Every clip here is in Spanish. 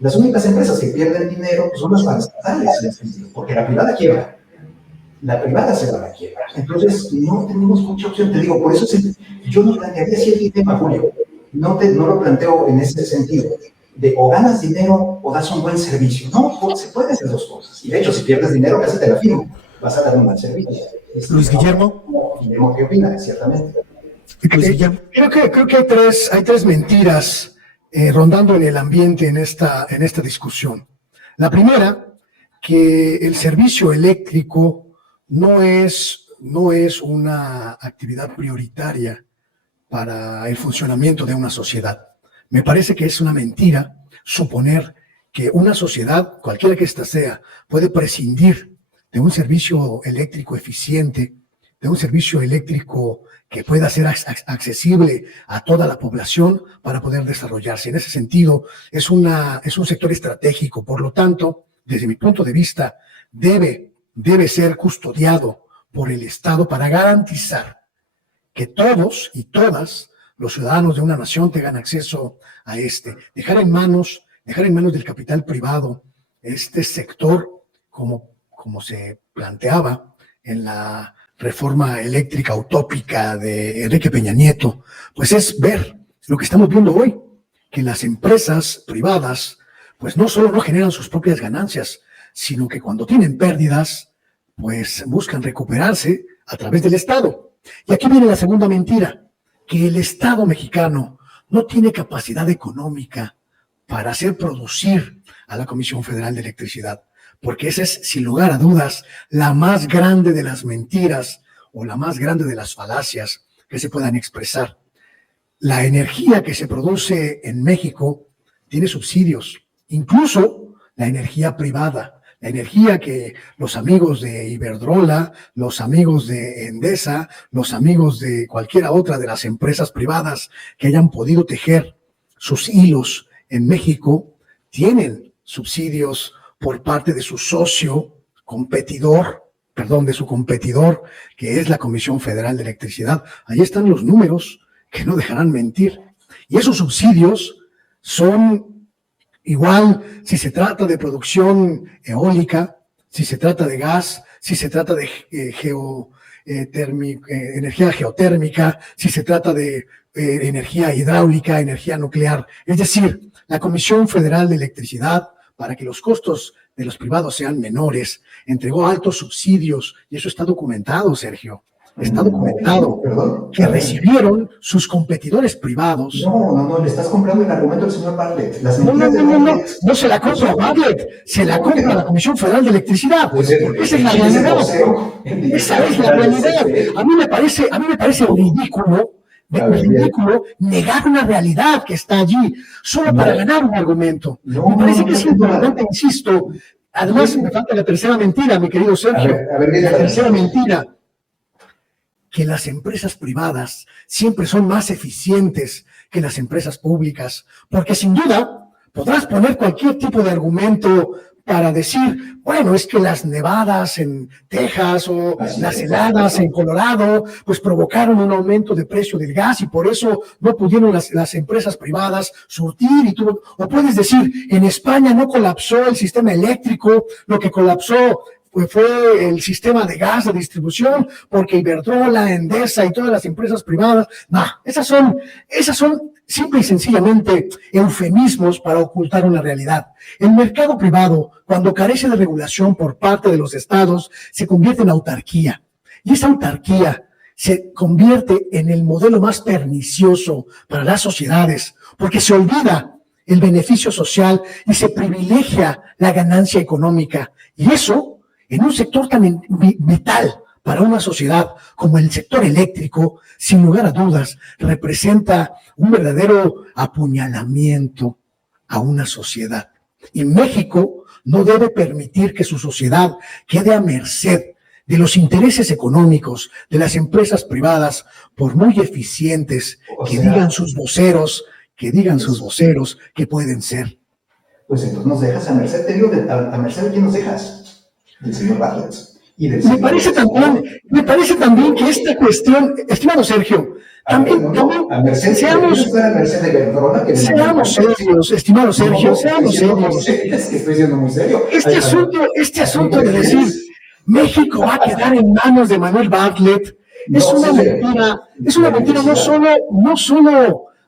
Las únicas empresas que pierden dinero pues, son las paraestatales, en este sentido, porque la privada quiebra. La privada se va a la quiebra. Entonces, no tenemos mucha opción. Te digo, por eso yo no plantearía así el sistema, Julio. No lo planteo en ese sentido. De o ganas dinero o das un buen servicio. No, se pueden hacer dos cosas. Y de hecho, si pierdes dinero, casi te la firmo. Vas a dar un mal servicio. Luis Guillermo. Guillermo, ¿qué opina? Ciertamente. Creo que hay tres mentiras rondando en el ambiente en esta discusión. La primera, que el servicio eléctrico no es una actividad prioritaria para el funcionamiento de una sociedad. Me parece que es una mentira suponer que una sociedad, cualquiera que ésta sea, puede prescindir de un servicio eléctrico eficiente, de un servicio eléctrico que pueda ser accesible a toda la población para poder desarrollarse. En ese sentido, es un sector estratégico. Por lo tanto, desde mi punto de vista, debe ser custodiado por el Estado para garantizar que todos y todas los ciudadanos de una nación tengan acceso a dejar en manos del capital privado este sector, como se planteaba en la reforma eléctrica utópica de Enrique Peña Nieto, pues es ver lo que estamos viendo hoy, que las empresas privadas pues no solo no generan sus propias ganancias, sino que cuando tienen pérdidas, pues buscan recuperarse a través del Estado. Y aquí viene la segunda mentira, que el Estado mexicano no tiene capacidad económica para hacer producir a la Comisión Federal de Electricidad, porque esa es, sin lugar a dudas, la más grande de las mentiras o la más grande de las falacias que se puedan expresar. La energía que se produce en México tiene subsidios, incluso la energía privada, la energía que los amigos de Iberdrola, los amigos de Endesa, los amigos de cualquiera otra de las empresas privadas que hayan podido tejer sus hilos en México, tienen subsidios por parte de su competidor, que es la Comisión Federal de Electricidad. Ahí están los números que no dejarán mentir. Y esos subsidios son igual si se trata de producción eólica, si se trata de gas, si se trata de energía geotérmica, si se trata de energía hidráulica, energía nuclear. Es decir, la Comisión Federal de Electricidad, para que los costos de los privados sean menores, entregó altos subsidios, y eso está documentado, Sergio. Está documentado que recibieron sus competidores privados. No, le estás comprando el argumento del señor Bartlett. No se la compra Bartlett, se la compra la Comisión Federal de Electricidad. Esa es la realidad. Esa es la realidad. A mí me parece ridículo negar una realidad que está allí solo para ganar un argumento. Me parece que es importante, insisto. Además, me falta la tercera mentira, mi querido Sergio. La tercera mentira, que las empresas privadas siempre son más eficientes que las empresas públicas, porque sin duda podrás poner cualquier tipo de argumento para decir, bueno, es que las nevadas en Texas o las heladas en Colorado, pues provocaron un aumento de precio del gas y por eso no pudieron las empresas privadas surtir. O puedes decir, en España no colapsó el sistema eléctrico, lo que colapsó fue el sistema de gas de distribución, porque Iberdrola, Endesa y todas las empresas privadas, esas son simple y sencillamente eufemismos para ocultar una realidad. El mercado privado, cuando carece de regulación por parte de los estados, se convierte en autarquía. Y esa autarquía se convierte en el modelo más pernicioso para las sociedades, porque se olvida el beneficio social y se privilegia la ganancia económica. Y eso, en un sector tan vital para una sociedad como el sector eléctrico, sin lugar a dudas, representa un verdadero apuñalamiento a una sociedad. Y México no debe permitir que su sociedad quede a merced de los intereses económicos de las empresas privadas, por muy eficientes que digan sus voceros que pueden ser. Pues entonces nos dejas a merced, te digo, a merced de quién nos dejas. Del señor Bartlett. Me parece también que esta cuestión, estimado Sergio, También, a Mercedes, seamos serios, estimado Sergio, seamos serios. Es que estoy siendo muy serio. Este asunto de decir México va a quedar en manos de Manuel Bartlett es una mentira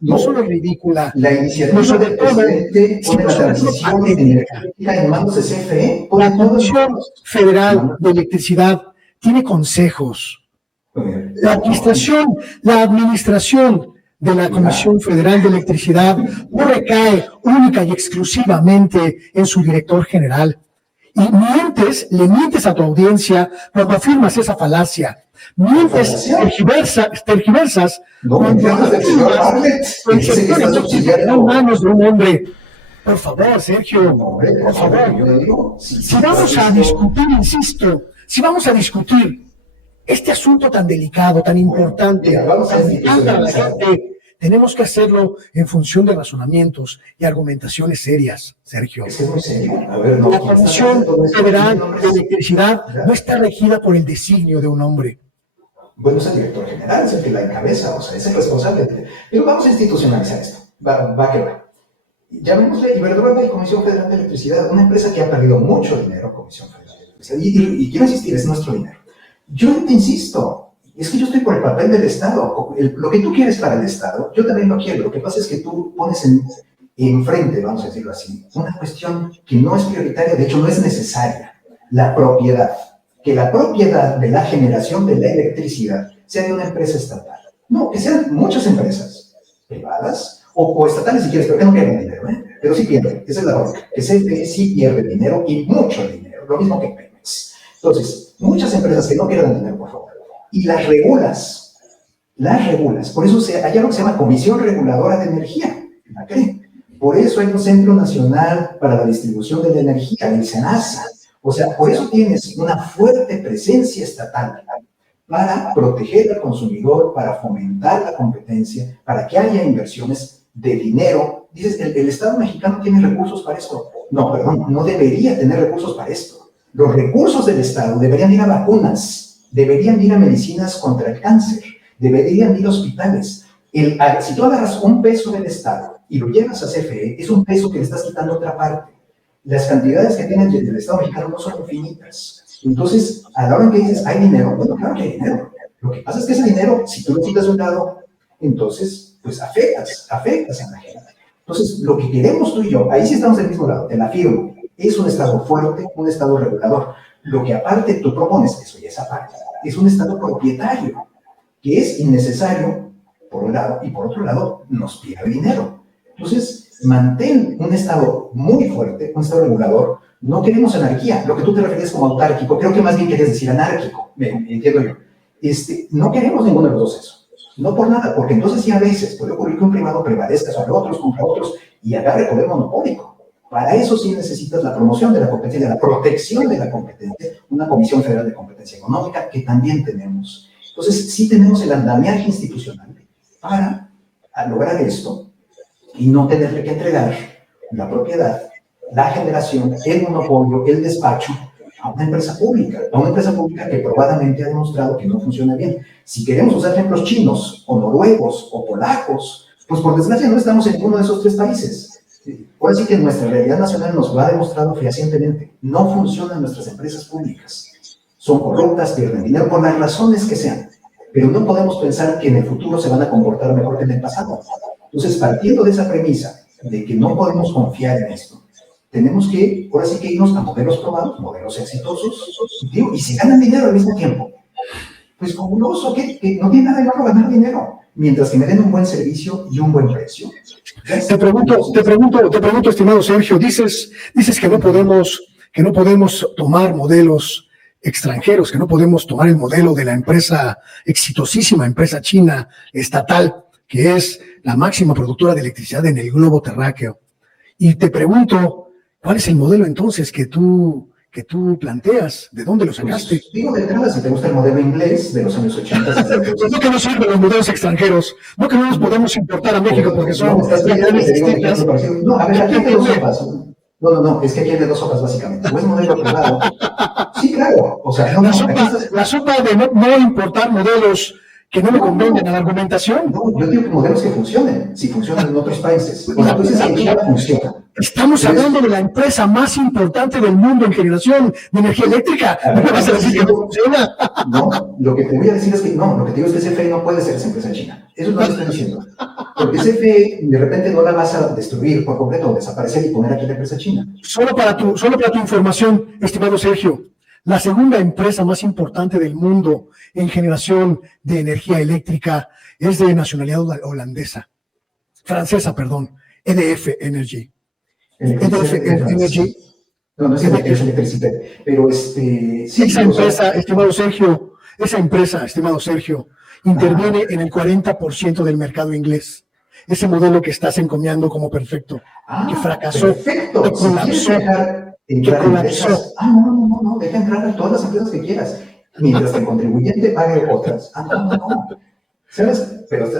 no solo ridícula, la iniciativa del presidente pone la transición energética en manos de CFE. La Comisión Federal de Electricidad tiene consejos. La administración de la Comisión Federal de Electricidad no recae única y exclusivamente en su director general. Y le mientes a tu audiencia cuando afirmas esa falacia. Mientes, tergiversas cuando afirmas que el sector eléctrico está en manos de un hombre. Por favor, Sergio, por favor. Si vamos a discutir, insisto, si vamos a discutir este asunto tan delicado, tan importante, para la gente, tenemos que hacerlo en función de razonamientos y argumentaciones serias, Sergio. Es muy serio. La Comisión Federal de Electricidad no está regida por el designio de un hombre. Bueno, es el director general, es el que la encabeza, o sea, es el responsable. Pero vamos a institucionalizar esto. Va que va. Llamémosle Iberdrola y Comisión Federal de Electricidad, una empresa que ha perdido mucho dinero, Comisión Federal de Electricidad. Y quiero insistir, es nuestro dinero. Yo te insisto, es que yo estoy por el papel del Estado. Lo que tú quieres para el Estado, yo también lo quiero. Lo que pasa es que tú pones enfrente, vamos a decirlo así, una cuestión que no es prioritaria, de hecho no es necesaria, la propiedad. Que la propiedad de la generación de la electricidad sea de una empresa estatal. No, que sean muchas empresas privadas o estatales si quieres, pero que no pierdan dinero, ¿eh? Pero sí pierden, esa es la bronca. Que CFE sí pierde dinero y mucho dinero, lo mismo que Pemex. Entonces, muchas empresas que no pierdan dinero, por favor. Y las regulas. Por eso hay algo que se llama Comisión Reguladora de Energía, ¿la creen? Por eso hay un Centro Nacional para la Distribución de la Energía, el SENASA. O sea, por eso tienes una fuerte presencia estatal para proteger al consumidor, para fomentar la competencia, para que haya inversiones de dinero. Dices, ¿el Estado mexicano tiene recursos para esto? No, perdón, no debería tener recursos para esto. Los recursos del Estado deberían ir a vacunas, deberían ir a medicinas contra el cáncer, deberían ir a hospitales. Si tú agarras un peso del Estado y lo llevas a CFE, es un peso que le estás quitando a otra parte. Las cantidades que tiene el Estado mexicano no son infinitas. Entonces, a la hora en que dices, ¿hay dinero? Bueno, claro que hay dinero. Lo que pasa es que ese dinero, si tú lo quitas de un lado, entonces, pues afectas a la gente. Entonces, lo que queremos tú y yo, ahí sí estamos del mismo lado, te la firmo, es un Estado fuerte, un Estado regulador. Lo que aparte tú propones, eso ya es aparte, es un Estado propietario, que es innecesario, por un lado, y por otro lado, nos pierde dinero. Entonces, mantén un Estado muy fuerte, un Estado regulador. No queremos anarquía. Lo que tú te refieres como autárquico, creo que más bien querías decir anárquico, me entiendo yo. No queremos ninguno de los dos eso. No por nada, porque entonces sí a veces puede ocurrir que un privado prevalezca sobre otros, contra otros, y agarre poder monopólico. Para eso sí necesitas la promoción de la competencia, la protección de la competencia, una Comisión Federal de Competencia Económica que también tenemos. Entonces sí tenemos el andamiaje institucional para lograr esto y no tenerle que entregar la propiedad, la generación, el monopolio, el despacho a una empresa pública que probadamente ha demostrado que no funciona bien. Si queremos usar ejemplos chinos, o noruegos, o polacos, pues por desgracia no estamos en ninguno de esos tres países. Ahora sí que nuestra realidad nacional nos lo ha demostrado fehacientemente. No funcionan nuestras empresas públicas. Son corruptas, pierden dinero por las razones que sean. Pero no podemos pensar que en el futuro se van a comportar mejor que en el pasado. Entonces, partiendo de esa premisa de que no podemos confiar en esto, tenemos que, ahora sí que irnos a modelos probados, modelos exitosos, y si ganan dinero al mismo tiempo, pues fabuloso, que no tiene nada de malo ganar dinero, mientras que me den un buen servicio y un buen precio. Te pregunto, estimado Sergio, dices que no podemos tomar modelos extranjeros, que no podemos tomar el modelo de la empresa exitosísima, empresa china estatal, que es la máxima productora de electricidad en el globo terráqueo. Y te pregunto, ¿cuál es el modelo entonces que tú planteas? ¿De dónde lo sacaste? Pues, digo de entrada, si te gusta el modelo inglés de los años 80. No que no sirven los modelos extranjeros, no que no los podemos importar a México porque son... No, a ver, aquí hay dos sopas. No, es que aquí hay de dos sopas básicamente. O es modelo privado. Sí, claro. O sea, la sopa de no importar modelos que no me convencen a la argumentación. No, yo digo modelos que funcionen, si funcionan en otros países. Bueno, entonces en China funciona. Estamos hablando de la empresa más importante del mundo en generación de energía eléctrica. ¿No me vas a decir que no funciona? No, lo que te voy a decir es que no, lo que te digo es que CFE no puede ser esa empresa china. Eso no lo estoy diciendo. Porque CFE de repente no la vas a destruir por completo o desaparecer y poner aquí la empresa china. Solo para tu información, estimado Sergio, la segunda empresa más importante del mundo en generación de energía eléctrica es de nacionalidad francesa, EDF Energy. EDF Energy. No, no es Electricité, pero sí. Esa empresa, estimado Sergio, interviene en el 40% del mercado inglés. Ese modelo que estás encomiando como perfecto, que fracasó, perfecto. que colapsó. No, deja entrar a todas las empresas que quieras, mientras que el contribuyente pague otras. No. ¿Sabes? Pero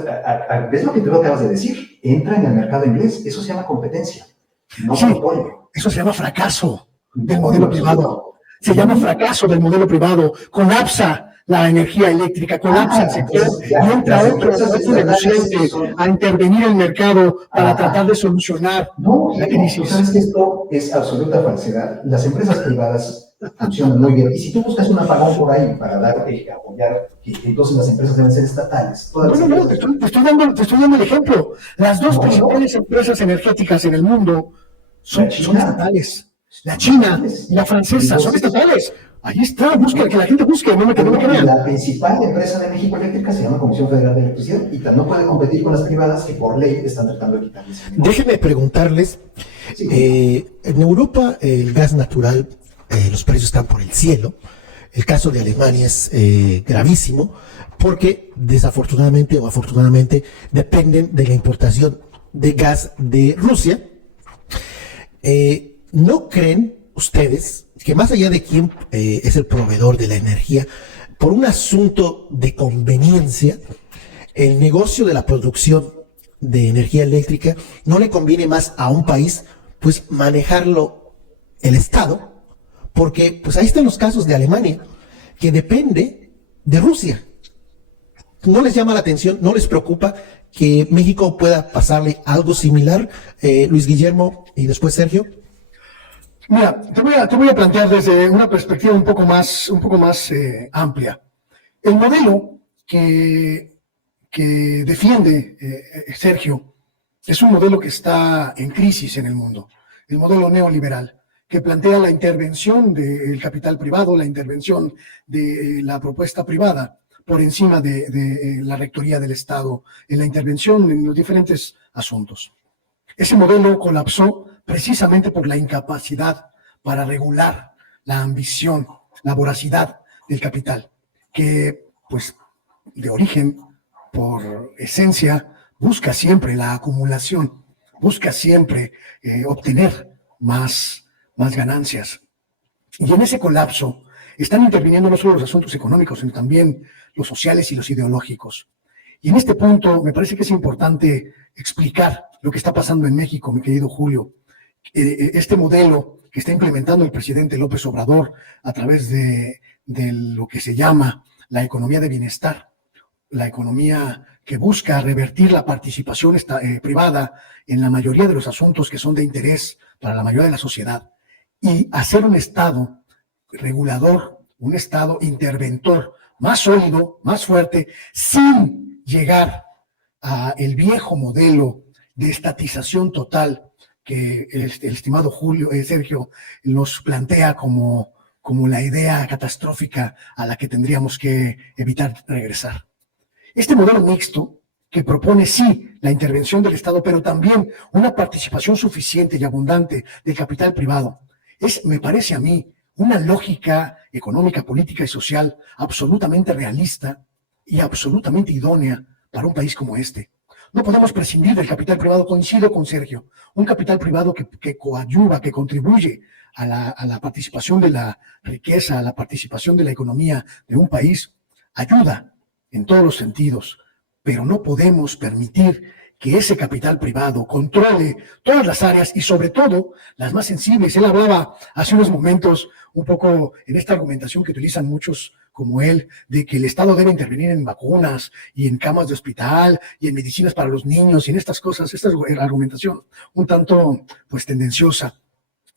¿ves lo que tú acabas de decir? Entra en el mercado inglés, eso se llama competencia, no monopolio. Eso se llama fracaso del modelo privado. Se llama fracaso del modelo privado. Colapsa la energía eléctrica, colapsa el sector y entra otro negociante a intervenir en el mercado para tratar de solucionar la crisis. Tú sabes que esto es absoluta falsedad. Las empresas privadas funcionan muy bien. Y si tú buscas un apagón por ahí para apoyar que entonces las empresas deben ser estatales. No, te estoy dando el ejemplo. Las dos principales empresas energéticas en el mundo son estatales. La china y la francesa son estatales. Ahí está, busca, que la gente busque, no me crean. La principal empresa de México eléctrica se llama Comisión Federal de Electricidad y no puede competir con las privadas que por ley están tratando de quitarles. Déjenme preguntarles, en Europa el gas natural, los precios están por el cielo. El caso de Alemania es gravísimo porque desafortunadamente o afortunadamente dependen de la importación de gas de Rusia. ¿No creen ustedes que más allá de quién es el proveedor de la energía, por un asunto de conveniencia, el negocio de la producción de energía eléctrica no le conviene más a un país, pues manejarlo el Estado? Porque pues ahí están los casos de Alemania, que depende de Rusia. ¿No les llama la atención, no les preocupa que México pueda pasarle algo similar? Luis Guillermo y después Sergio. Mira, te voy a plantear desde una perspectiva un poco más amplia. El modelo que defiende Sergio es un modelo que está en crisis en el mundo, el modelo neoliberal, que plantea la intervención del capital privado, la intervención de la propuesta privada por encima de la rectoría del Estado, en la intervención en los diferentes asuntos. Ese modelo colapsó precisamente por la incapacidad para regular la ambición, la voracidad del capital, que pues de origen, por esencia, busca siempre la acumulación, busca siempre obtener más ganancias. Y en ese colapso están interviniendo no solo los asuntos económicos, sino también los sociales y los ideológicos. Y en este punto me parece que es importante explicar lo que está pasando en México, mi querido Julio. Este modelo que está implementando el presidente López Obrador a través de lo que se llama la economía de bienestar, la economía que busca revertir la participación privada en la mayoría de los asuntos que son de interés para la mayoría de la sociedad y hacer un Estado regulador, un Estado interventor más sólido, más fuerte, sin llegar a el viejo modelo de estatización total que el estimado Sergio nos plantea como la idea catastrófica a la que tendríamos que evitar regresar. Este modelo mixto, que propone sí la intervención del Estado, pero también una participación suficiente y abundante del capital privado, me parece a mí, una lógica económica, política y social absolutamente realista y absolutamente idónea para un país como este. No podemos prescindir del capital privado, coincido con Sergio, un capital privado que coadyuva, que contribuye a la participación de la riqueza, a la participación de la economía de un país, ayuda en todos los sentidos, pero no podemos permitir que ese capital privado controle todas las áreas y sobre todo las más sensibles. Él hablaba hace unos momentos un poco en esta argumentación que utilizan muchos como él, de que el Estado debe intervenir en vacunas y en camas de hospital y en medicinas para los niños y en estas cosas, esta es la argumentación un tanto pues tendenciosa.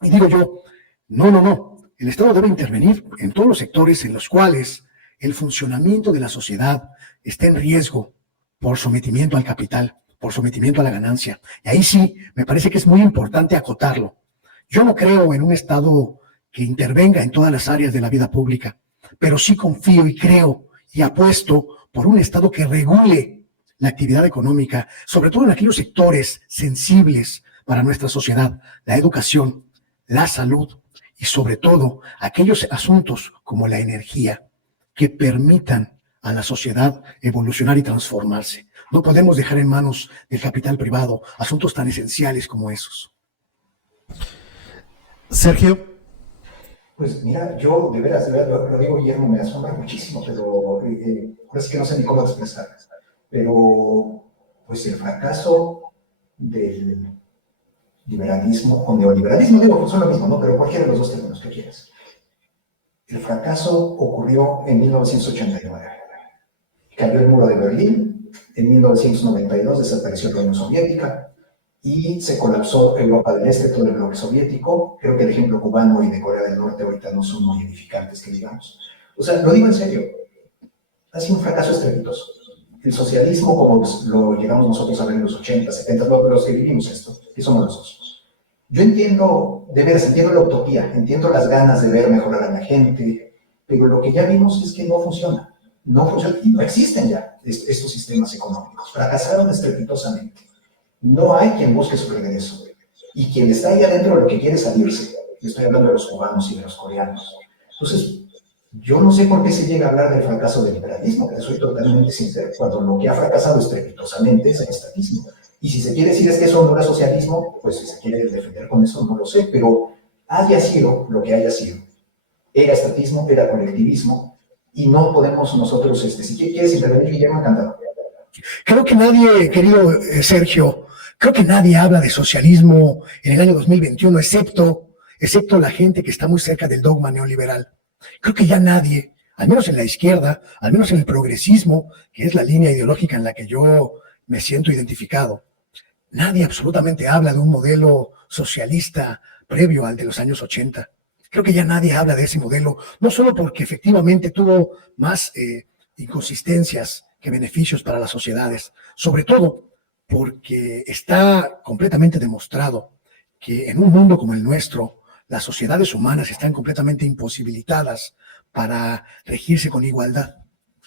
Y digo yo, no. El Estado debe intervenir en todos los sectores en los cuales el funcionamiento de la sociedad está en riesgo por sometimiento al capital, por sometimiento a la ganancia. Y ahí sí, me parece que es muy importante acotarlo. Yo no creo en un Estado que intervenga en todas las áreas de la vida pública, pero sí confío y creo y apuesto por un Estado que regule la actividad económica, sobre todo en aquellos sectores sensibles para nuestra sociedad, la educación, la salud y sobre todo aquellos asuntos como la energía que permitan a la sociedad evolucionar y transformarse. No podemos dejar en manos del capital privado asuntos tan esenciales como esos. Sergio. Pues mira, yo de veras, lo digo, Guillermo, me asombra muchísimo, pero ahora sí que no sé ni cómo expresar. Pero pues el fracaso del liberalismo o neoliberalismo, digo, pues son lo mismo, ¿no? Pero cualquiera de los dos términos que quieras. El fracaso ocurrió en 1989. Cayó el muro de Berlín, en 1992 desapareció la Unión Soviética y se colapsó Europa del Este, todo el bloque soviético. Creo que el ejemplo cubano y de Corea del Norte ahorita no son muy edificantes, que digamos. O sea, lo digo en serio, ha sido un fracaso estrepitoso. El socialismo, como lo llegamos nosotros a ver en los 80, 70, los que vivimos esto, que somos nosotros. Yo entiendo, de veras, entiendo la utopía, entiendo las ganas de ver mejorar a la gente, pero lo que ya vimos es que no funciona. No funciona y no existen ya estos sistemas económicos. Fracasaron estrepitosamente. No hay quien busque su regreso. Y quien está ahí adentro lo que quiere es salirse. Yo estoy hablando de los cubanos y de los coreanos. Entonces, yo no sé por qué se llega a hablar del fracaso del liberalismo, que soy totalmente sincero, cuando lo que ha fracasado estrepitosamente es el estatismo. Y si se quiere decir es que eso no era socialismo, pues si se quiere defender con eso, no lo sé, pero haya sido lo que haya sido. Era estatismo, era colectivismo, y no podemos nosotros, si quieres intervenir, Guillermo, encantado. Creo que nadie, querido Sergio, creo que nadie habla de socialismo en el año 2021, excepto la gente que está muy cerca del dogma neoliberal. Creo que ya nadie, al menos en la izquierda, al menos en el progresismo, que es la línea ideológica en la que yo me siento identificado, nadie absolutamente habla de un modelo socialista previo al de los años 80. Creo que ya nadie habla de ese modelo, no solo porque efectivamente tuvo más inconsistencias que beneficios para las sociedades, sobre todo porque está completamente demostrado que en un mundo como el nuestro, las sociedades humanas están completamente imposibilitadas para regirse con igualdad.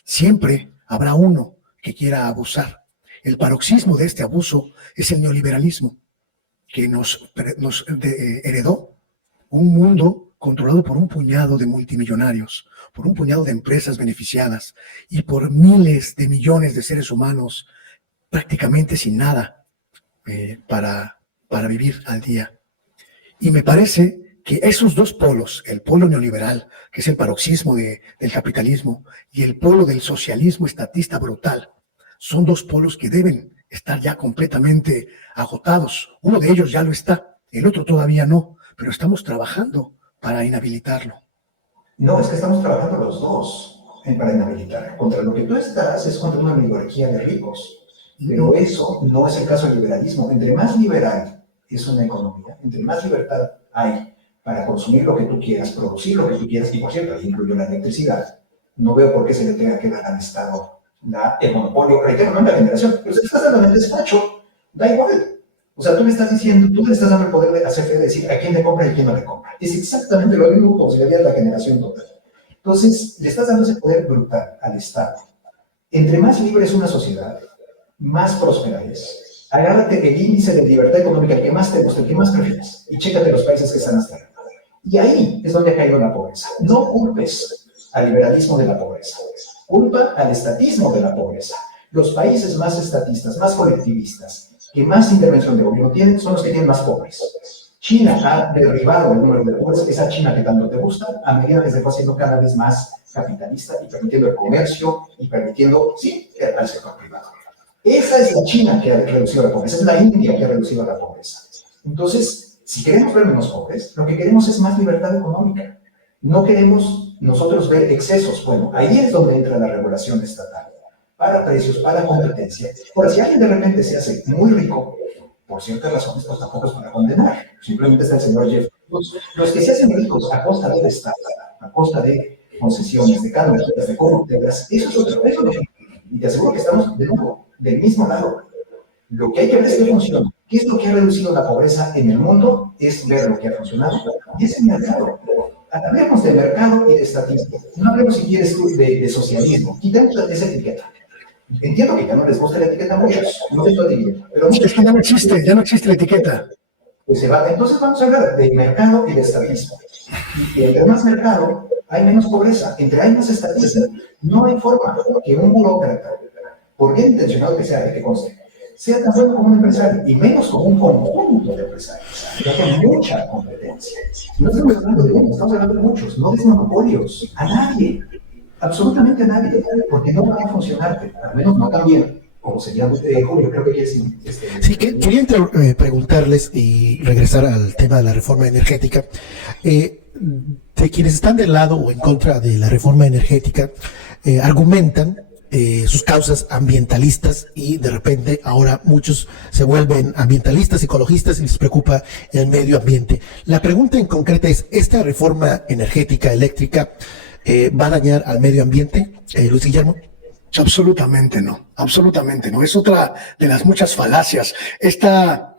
Siempre habrá uno que quiera abusar. El paroxismo de este abuso es el neoliberalismo, que nos heredó un mundo controlado por un puñado de multimillonarios, por un puñado de empresas beneficiadas y por miles de millones de seres humanos prácticamente sin nada para vivir al día. Y me parece que esos dos polos, el polo neoliberal, que es el paroxismo del capitalismo, y el polo del socialismo estatista brutal, son dos polos que deben estar ya completamente agotados. Uno de ellos ya lo está, el otro todavía no, pero estamos trabajando para inhabilitarlo. No, es que estamos trabajando los dos para inhabilitar. Contra lo que tú estás es contra una oligarquía de ricos, pero eso no es el caso del liberalismo. Entre más liberal es una economía, entre más libertad hay para consumir lo que tú quieras, producir lo que tú quieras, y por cierto, ahí incluyo la electricidad, no veo por qué se le tenga que dar al Estado el monopolio, reitero, no en la generación, pero si estás dando en el despacho, da igual. O sea, tú le estás diciendo, tú le estás dando el poder a CFE de decir a quién le compra y a quién no le compra. Es exactamente lo mismo como si le dieras la generación total. Entonces, le estás dando ese poder brutal al Estado. Entre más libre es una sociedad, más próspera es. Agárrate el índice de libertad económica, el que más te guste, el que más prefieras, y chécate los países que están hasta arriba. Y ahí es donde ha caído la pobreza. No culpes al liberalismo de la pobreza. Culpa al estatismo de la pobreza. Los países más estatistas, más colectivistas, que más intervención de gobierno tienen, son los que tienen más pobres. China ha derribado el número de pobres, esa China que tanto te gusta, a medida que se fue haciendo cada vez más capitalista y permitiendo el comercio y permitiendo, sí, al sector privado. Esa es la China que ha reducido la pobreza, es la India que ha reducido la pobreza. Entonces, si queremos ver menos pobres, lo que queremos es más libertad económica. No queremos nosotros ver excesos. Bueno, ahí es donde entra la regulación estatal, para precios, para competencia. Ahora, si alguien de repente se hace muy rico, por ciertas razones, pues tampoco es para condenar. Simplemente está el señor Jeff. Los que se hacen ricos a costa del Estado, a costa de concesiones, de cánones, de corruptelas, eso es otro. Eso es lo que, y te aseguro que estamos de nuevo del mismo lado. Lo que hay que ver es que funciona. ¿Qué es lo que ha reducido la pobreza en el mundo? Es ver lo que ha funcionado. Y es el mercado. Hablemos de mercado y de estatismo. No hablemos, si quieres, de socialismo. Quitemos esa etiqueta. Entiendo que ya no les gusta la etiqueta a muchos, no te estoy diciendo, pero muchos. Es que ya no existe la etiqueta. Pues se va. Entonces vamos a hablar de mercado y de estatismo. Y entre más mercado, hay menos pobreza. Entre hay más estatismo, no hay forma que un burócrata, por bien intencionado que sea, de que conste, sea tan bueno como un empresario, y menos como un conjunto de empresarios, que haya mucha competencia. No estamos hablando de uno, estamos hablando de muchos, no de monopolios, a nadie, absolutamente a nadie, porque no va a funcionar, al menos no tan bien como sería Julio, creo que quieres... Sí, quería preguntarles y regresar al tema de la reforma energética. De quienes están del lado o en contra de la reforma energética, argumentan sus causas ambientalistas y de repente ahora muchos se vuelven ambientalistas, ecologistas y les preocupa el medio ambiente. La pregunta en concreta es, ¿esta reforma energética eléctrica va a dañar al medio ambiente, Luis Guillermo? Absolutamente no, absolutamente no. Es otra de las muchas falacias. Esta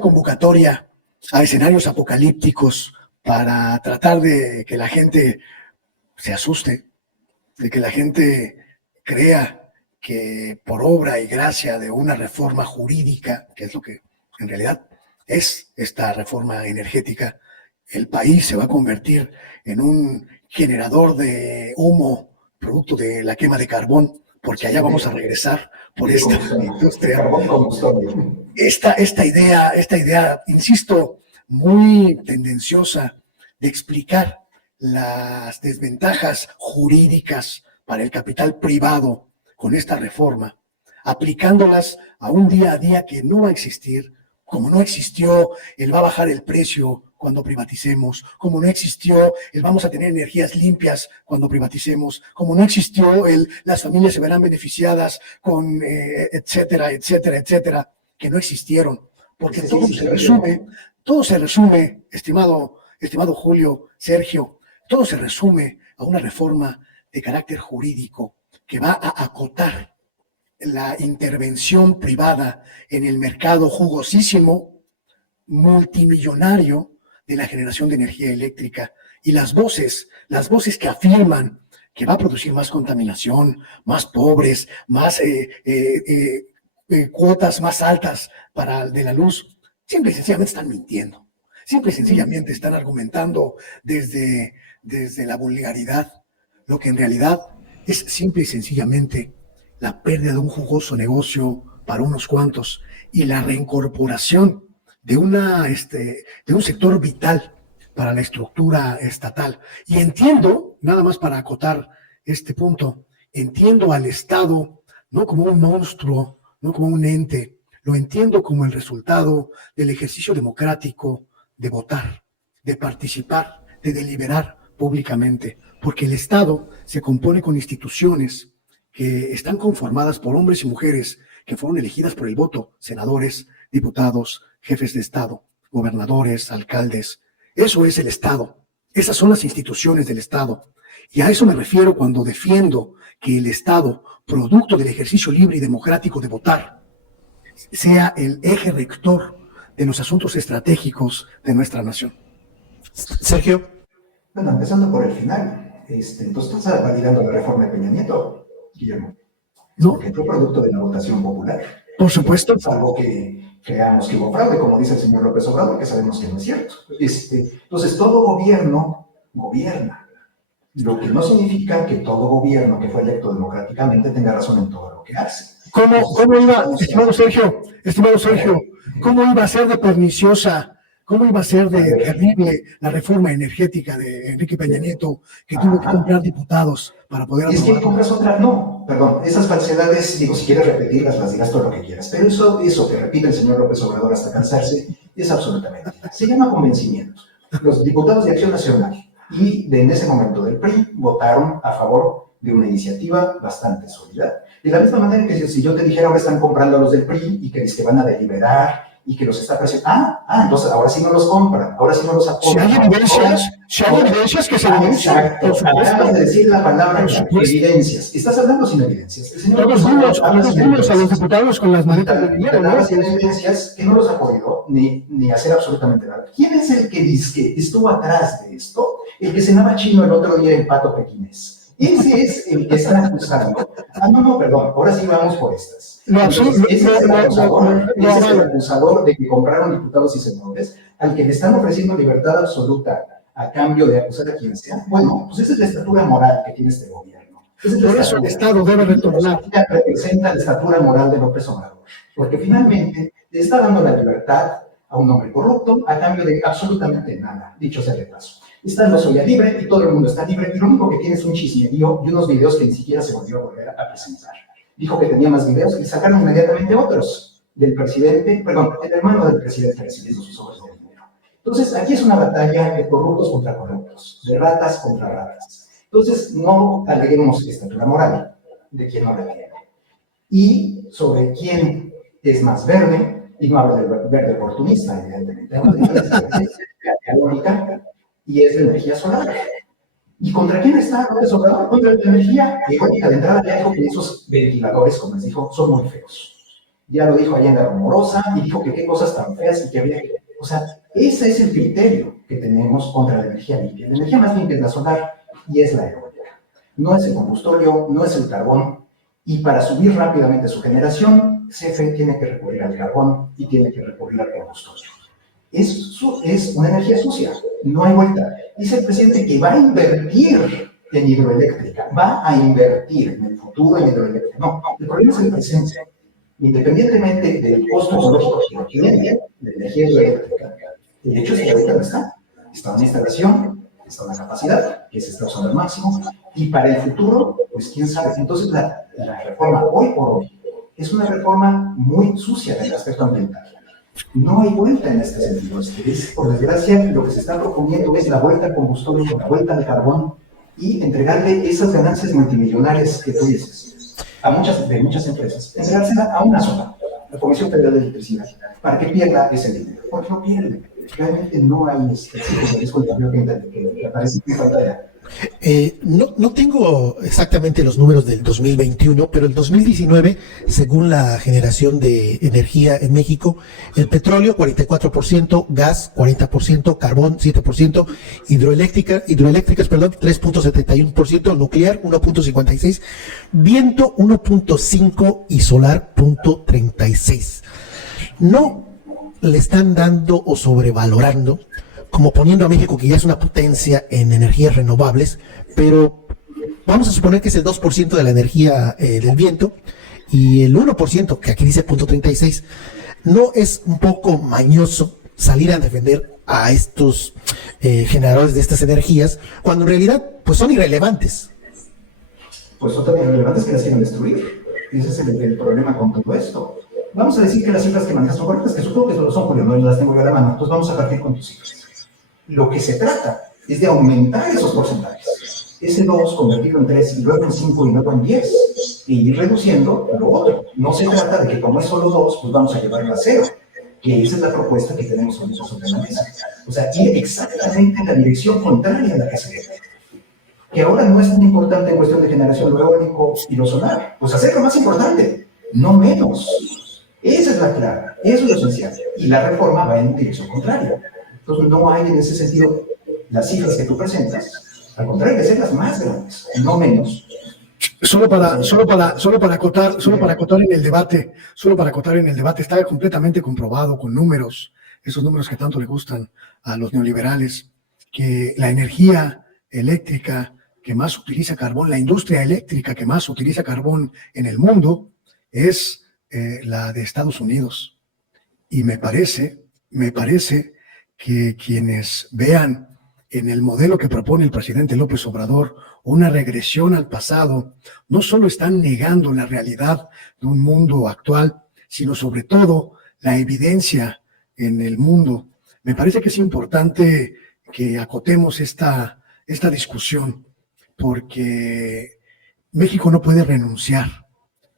convocatoria a escenarios apocalípticos para tratar de que la gente se asuste, de que la gente crea que por obra y gracia de una reforma jurídica, que es lo que en realidad es esta reforma energética, el país se va a convertir en un generador de humo producto de la quema de carbón, porque allá vamos a regresar por esta industria. Esta idea, insisto, muy tendenciosa de explicar las desventajas jurídicas para el capital privado con esta reforma, aplicándolas a un día a día que no va a existir, como no existió el va a bajar el precio cuando privaticemos, como no existió el vamos a tener energías limpias cuando privaticemos, como no existió el las familias se verán beneficiadas con etcétera, etcétera, etcétera, que no existieron, porque todo se resume, estimado Julio, Sergio, todo se resume a una reforma de carácter jurídico que va a acotar la intervención privada en el mercado jugosísimo, multimillonario de la generación de energía eléctrica, y las voces que afirman que va a producir más contaminación, más pobres, más cuotas más altas de la luz, simple y sencillamente están mintiendo. Simple y sencillamente están argumentando desde la vulgaridad, lo que en realidad es simple y sencillamente la pérdida de un jugoso negocio para unos cuantos y la reincorporación de un sector vital para la estructura estatal. Y entiendo, nada más para acotar este punto, entiendo al Estado no como un monstruo, no como un ente, lo entiendo como el resultado del ejercicio democrático de votar, de participar, de deliberar públicamente, porque el Estado se compone con instituciones que están conformadas por hombres y mujeres que fueron elegidas por el voto, senadores, diputados, jefes de Estado, gobernadores, alcaldes. Eso es el Estado. Esas son las instituciones del Estado. Y a eso me refiero cuando defiendo que el Estado, producto del ejercicio libre y democrático de votar, sea el eje rector de los asuntos estratégicos de nuestra nación. Sergio. Bueno, empezando por el final, entonces estás validando la reforma de Peña Nieto, Guillermo. ¿No? Porque fue producto de la votación popular. Por supuesto. Salvo que creamos que hubo fraude, como dice el señor López Obrador, que sabemos que no es cierto. Entonces, todo gobierno gobierna. Lo que no significa que todo gobierno que fue electo democráticamente tenga razón en todo lo que hace. ¿Cómo iba, estimado Sergio, cómo iba a ser de perniciosa, cómo iba a ser de terrible la reforma energética de Enrique Peña Nieto, que tuvo que comprar diputados para poder aprobar? Es que compras otra, no, perdón, esas falsedades, digo, si quieres repetirlas, las dirás todo lo que quieras, pero eso que repite el señor López Obrador hasta cansarse, es absolutamente, se llama convencimiento. Los diputados de Acción Nacional en ese momento del PRI votaron a favor de una iniciativa bastante sólida. De la misma manera que si yo te dijera ahora están comprando a los del PRI y que van a deliberar y que los está presionando, entonces ahora sí no los compran, ahora sí no los apoyan. Si hay evidencias que se denuncian. Exacto, acabas de decir la palabra evidencias. Estás hablando sin evidencias. El señor Todos vimos a los diputados con las maletas de dinero, ¿no? Sin evidencias que no los ha podido ni hacer absolutamente nada. ¿Quién es el que dice que estuvo atrás de esto? El que cenaba chino el otro día en Pato Pequinés. Ese es el que está acusando. No, perdón, ahora sí vamos por estas. Ese es el acusador de que compraron diputados y senadores, al que le están ofreciendo libertad absoluta a cambio de acusar a quien sea. Bueno, pues esa es la estatura moral que tiene este gobierno. Por eso el Estado debe retornar. Representa la estatura moral de López Obrador, porque finalmente le está dando la libertad a un hombre corrupto a cambio de absolutamente nada, dicho sea de paso. Está en Lozoya libre y todo el mundo está libre, y lo único que tiene es un chismerío y unos videos que ni siquiera se volvió a volver a presentar. Dijo que tenía más videos y sacaron inmediatamente otros del presidente, perdón, el hermano del presidente recibiendo sus obras de dinero. Entonces, aquí es una batalla de corruptos contra corruptos, de ratas contra ratas. Entonces, no aleguemos estatura moral de quien no la tiene. Y sobre quién es más verde, y no hablo del verde oportunista, evidentemente, hablo de la eólica, y es la energía solar. ¿Y contra quién está López Obrador? Contra la energía eólica. De entrada ya dijo que esos ventiladores, como les dijo, son muy feos. Ya lo dijo allá en la Rumorosa y dijo que qué cosas tan feas y que había que... O sea, ese es el criterio que tenemos contra la energía limpia. La energía más limpia es la solar y es la eólica. No es el combustorio, no es el carbón. Y para subir rápidamente su generación, CFE tiene que recurrir al carbón y tiene que recurrir al combustorio. Es una energía sucia, no hay vuelta. Dice el presidente que va a invertir en hidroeléctrica, va a invertir en el futuro en hidroeléctrica. No, el problema es el presente. Independientemente del costo ecológico que tiene la energía hidroeléctrica, el hecho es que ahorita no está. Está una instalación, está una capacidad que se está usando al máximo, y para el futuro, pues quién sabe. Entonces la reforma hoy por hoy es una reforma muy sucia en el aspecto ambiental. No hay vuelta en este sentido. Por desgracia, lo que se está proponiendo es la vuelta al combustible, la vuelta al carbón y entregarle esas ganancias multimillonarias que tú dices a muchas empresas, entregársela a una sola, la Comisión Federal de Electricidad, para que pierda ese dinero. Porque no pierde. Realmente no hay que aparece en pantalla. No tengo exactamente los números del 2021, pero el 2019, según la generación de energía en México, el petróleo 44%, gas 40%, carbón 7%, hidroeléctricas 3.71%, nuclear 1.56%, viento 1.5% y solar 0.36%. No le están dando o sobrevalorando, como poniendo a México, que ya es una potencia en energías renovables, pero vamos a suponer que es el 2% de la energía del viento y el 1%, que aquí dice 0.36%, ¿no es un poco mañoso salir a defender a estos generadores de estas energías cuando en realidad pues son irrelevantes? Pues son tan irrelevantes que las quieren destruir. Y ese es el problema con todo esto. Vamos a decir que las cifras que manejas son correctas, que supongo que eso lo son, Julio, no las tengo yo a la mano. Entonces vamos a partir con tus cifras. Lo que se trata es de aumentar esos porcentajes. Ese 2, convertirlo en 3, y luego en 5, y luego en 10. Y ir reduciendo lo otro. No se trata de que como es solo 2, pues vamos a llevarlo a 0. Que esa es la propuesta que tenemos ahorita sobre la mesa. O sea, ir exactamente en la dirección contraria a la que se debe. Que ahora no es tan importante en cuestión de generación lo eólico y lo solar. Pues hacerlo más importante, no menos. Esa es la clave, eso es lo esencial. Y la reforma va en dirección contraria. Entonces no hay en ese sentido las cifras que tú presentas, al contrario, hay que hacerlas más grandes, no menos. Solo para acotar en el debate, está completamente comprobado con números, esos números que tanto le gustan a los neoliberales, que la energía eléctrica que más utiliza carbón, la industria eléctrica que más utiliza carbón en el mundo es la de Estados Unidos. Y me parece que quienes vean en el modelo que propone el presidente López Obrador una regresión al pasado, no solo están negando la realidad de un mundo actual, sino sobre todo la evidencia en el mundo. Me parece que es importante que acotemos esta esta discusión porque México no puede renunciar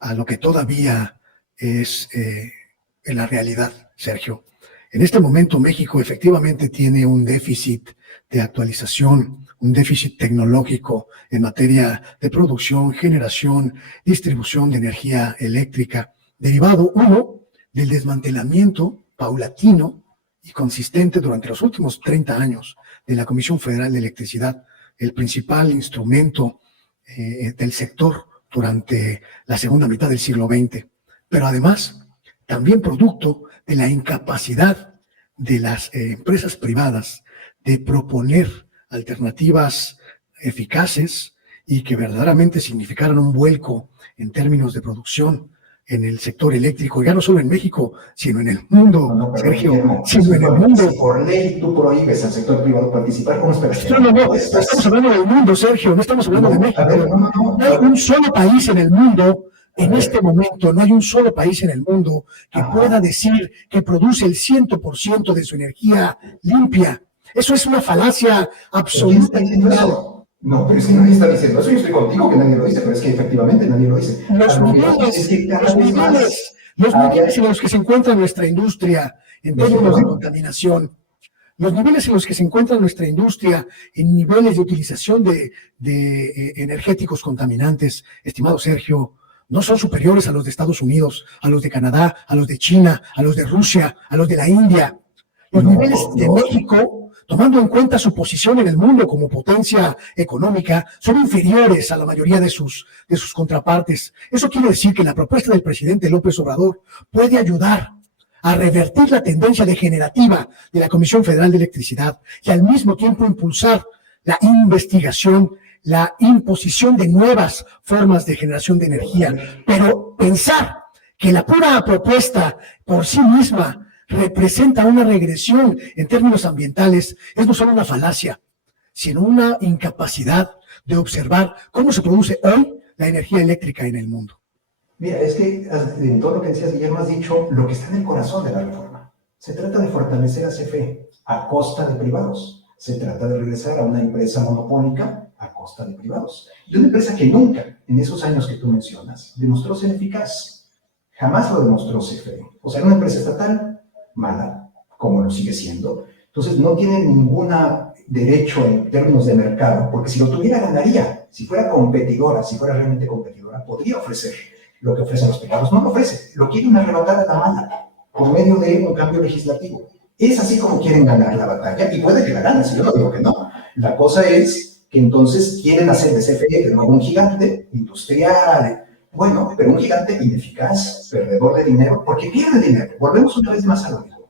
a lo que todavía es en la realidad, Sergio. En este momento México efectivamente tiene un déficit de actualización, un déficit tecnológico en materia de producción, generación, distribución de energía eléctrica, derivado, uno, del desmantelamiento paulatino y consistente durante los últimos 30 años de la Comisión Federal de Electricidad, el principal instrumento del sector durante la segunda mitad del siglo XX, pero además también producto de la incapacidad de las empresas privadas de proponer alternativas eficaces y que verdaderamente significaran un vuelco en términos de producción en el sector eléctrico, ya no solo en México, sino en el mundo, No, Sergio, Guillermo, sino en el mundo. si por ley tú prohíbes al sector privado participar, ¿cómo esperas que No, estamos hablando del mundo, Sergio, no estamos hablando de México. A ver, No hay un solo país en el mundo, en este momento, no hay un solo país en el mundo que pueda decir que produce el 100% de su energía limpia. Eso es una falacia absoluta. No, pero es que nadie está diciendo eso. Yo estoy contigo que nadie lo dice, pero es que efectivamente nadie lo dice. Los niveles en los que se encuentra nuestra industria en términos de contaminación, los niveles en los que se encuentra nuestra industria en niveles de utilización de energéticos contaminantes, estimado Sergio, no son superiores a los de Estados Unidos, a los de Canadá, a los de China, a los de Rusia, a los de la India. Los niveles de México, tomando en cuenta su posición en el mundo como potencia económica, son inferiores a la mayoría de sus contrapartes. Eso quiere decir que la propuesta del presidente López Obrador puede ayudar a revertir la tendencia degenerativa de la Comisión Federal de Electricidad y al mismo tiempo impulsar la investigación, la imposición de nuevas formas de generación de energía. Pero pensar que la pura propuesta por sí misma representa una regresión en términos ambientales es no solo una falacia, sino una incapacidad de observar cómo se produce hoy la energía eléctrica en el mundo. Mira, es que en todo lo que decías, Guillermo, has dicho lo que está en el corazón de la reforma. Se trata de fortalecer a CFE a costa de privados. Se trata de regresar a una empresa monopólica a costa de privados. Y una empresa que nunca, en esos años que tú mencionas, demostró ser eficaz. Jamás lo demostró CFE. O sea, era una empresa estatal mala, como lo sigue siendo. Entonces, no tiene ningún derecho en términos de mercado, porque si lo tuviera, ganaría. Si fuera competidora, si fuera realmente competidora, podría ofrecer lo que ofrecen los privados. No lo ofrece, lo quieren arrebatar a la mala, por medio de un cambio legislativo. Es así como quieren ganar la batalla, y puede que la ganen, si yo no digo que no. La cosa es que entonces quieren hacer de CFE de nuevo un gigante industrial, bueno, pero un gigante ineficaz, perdedor de dinero, porque pierde dinero. Volvemos una vez más a lo mismo.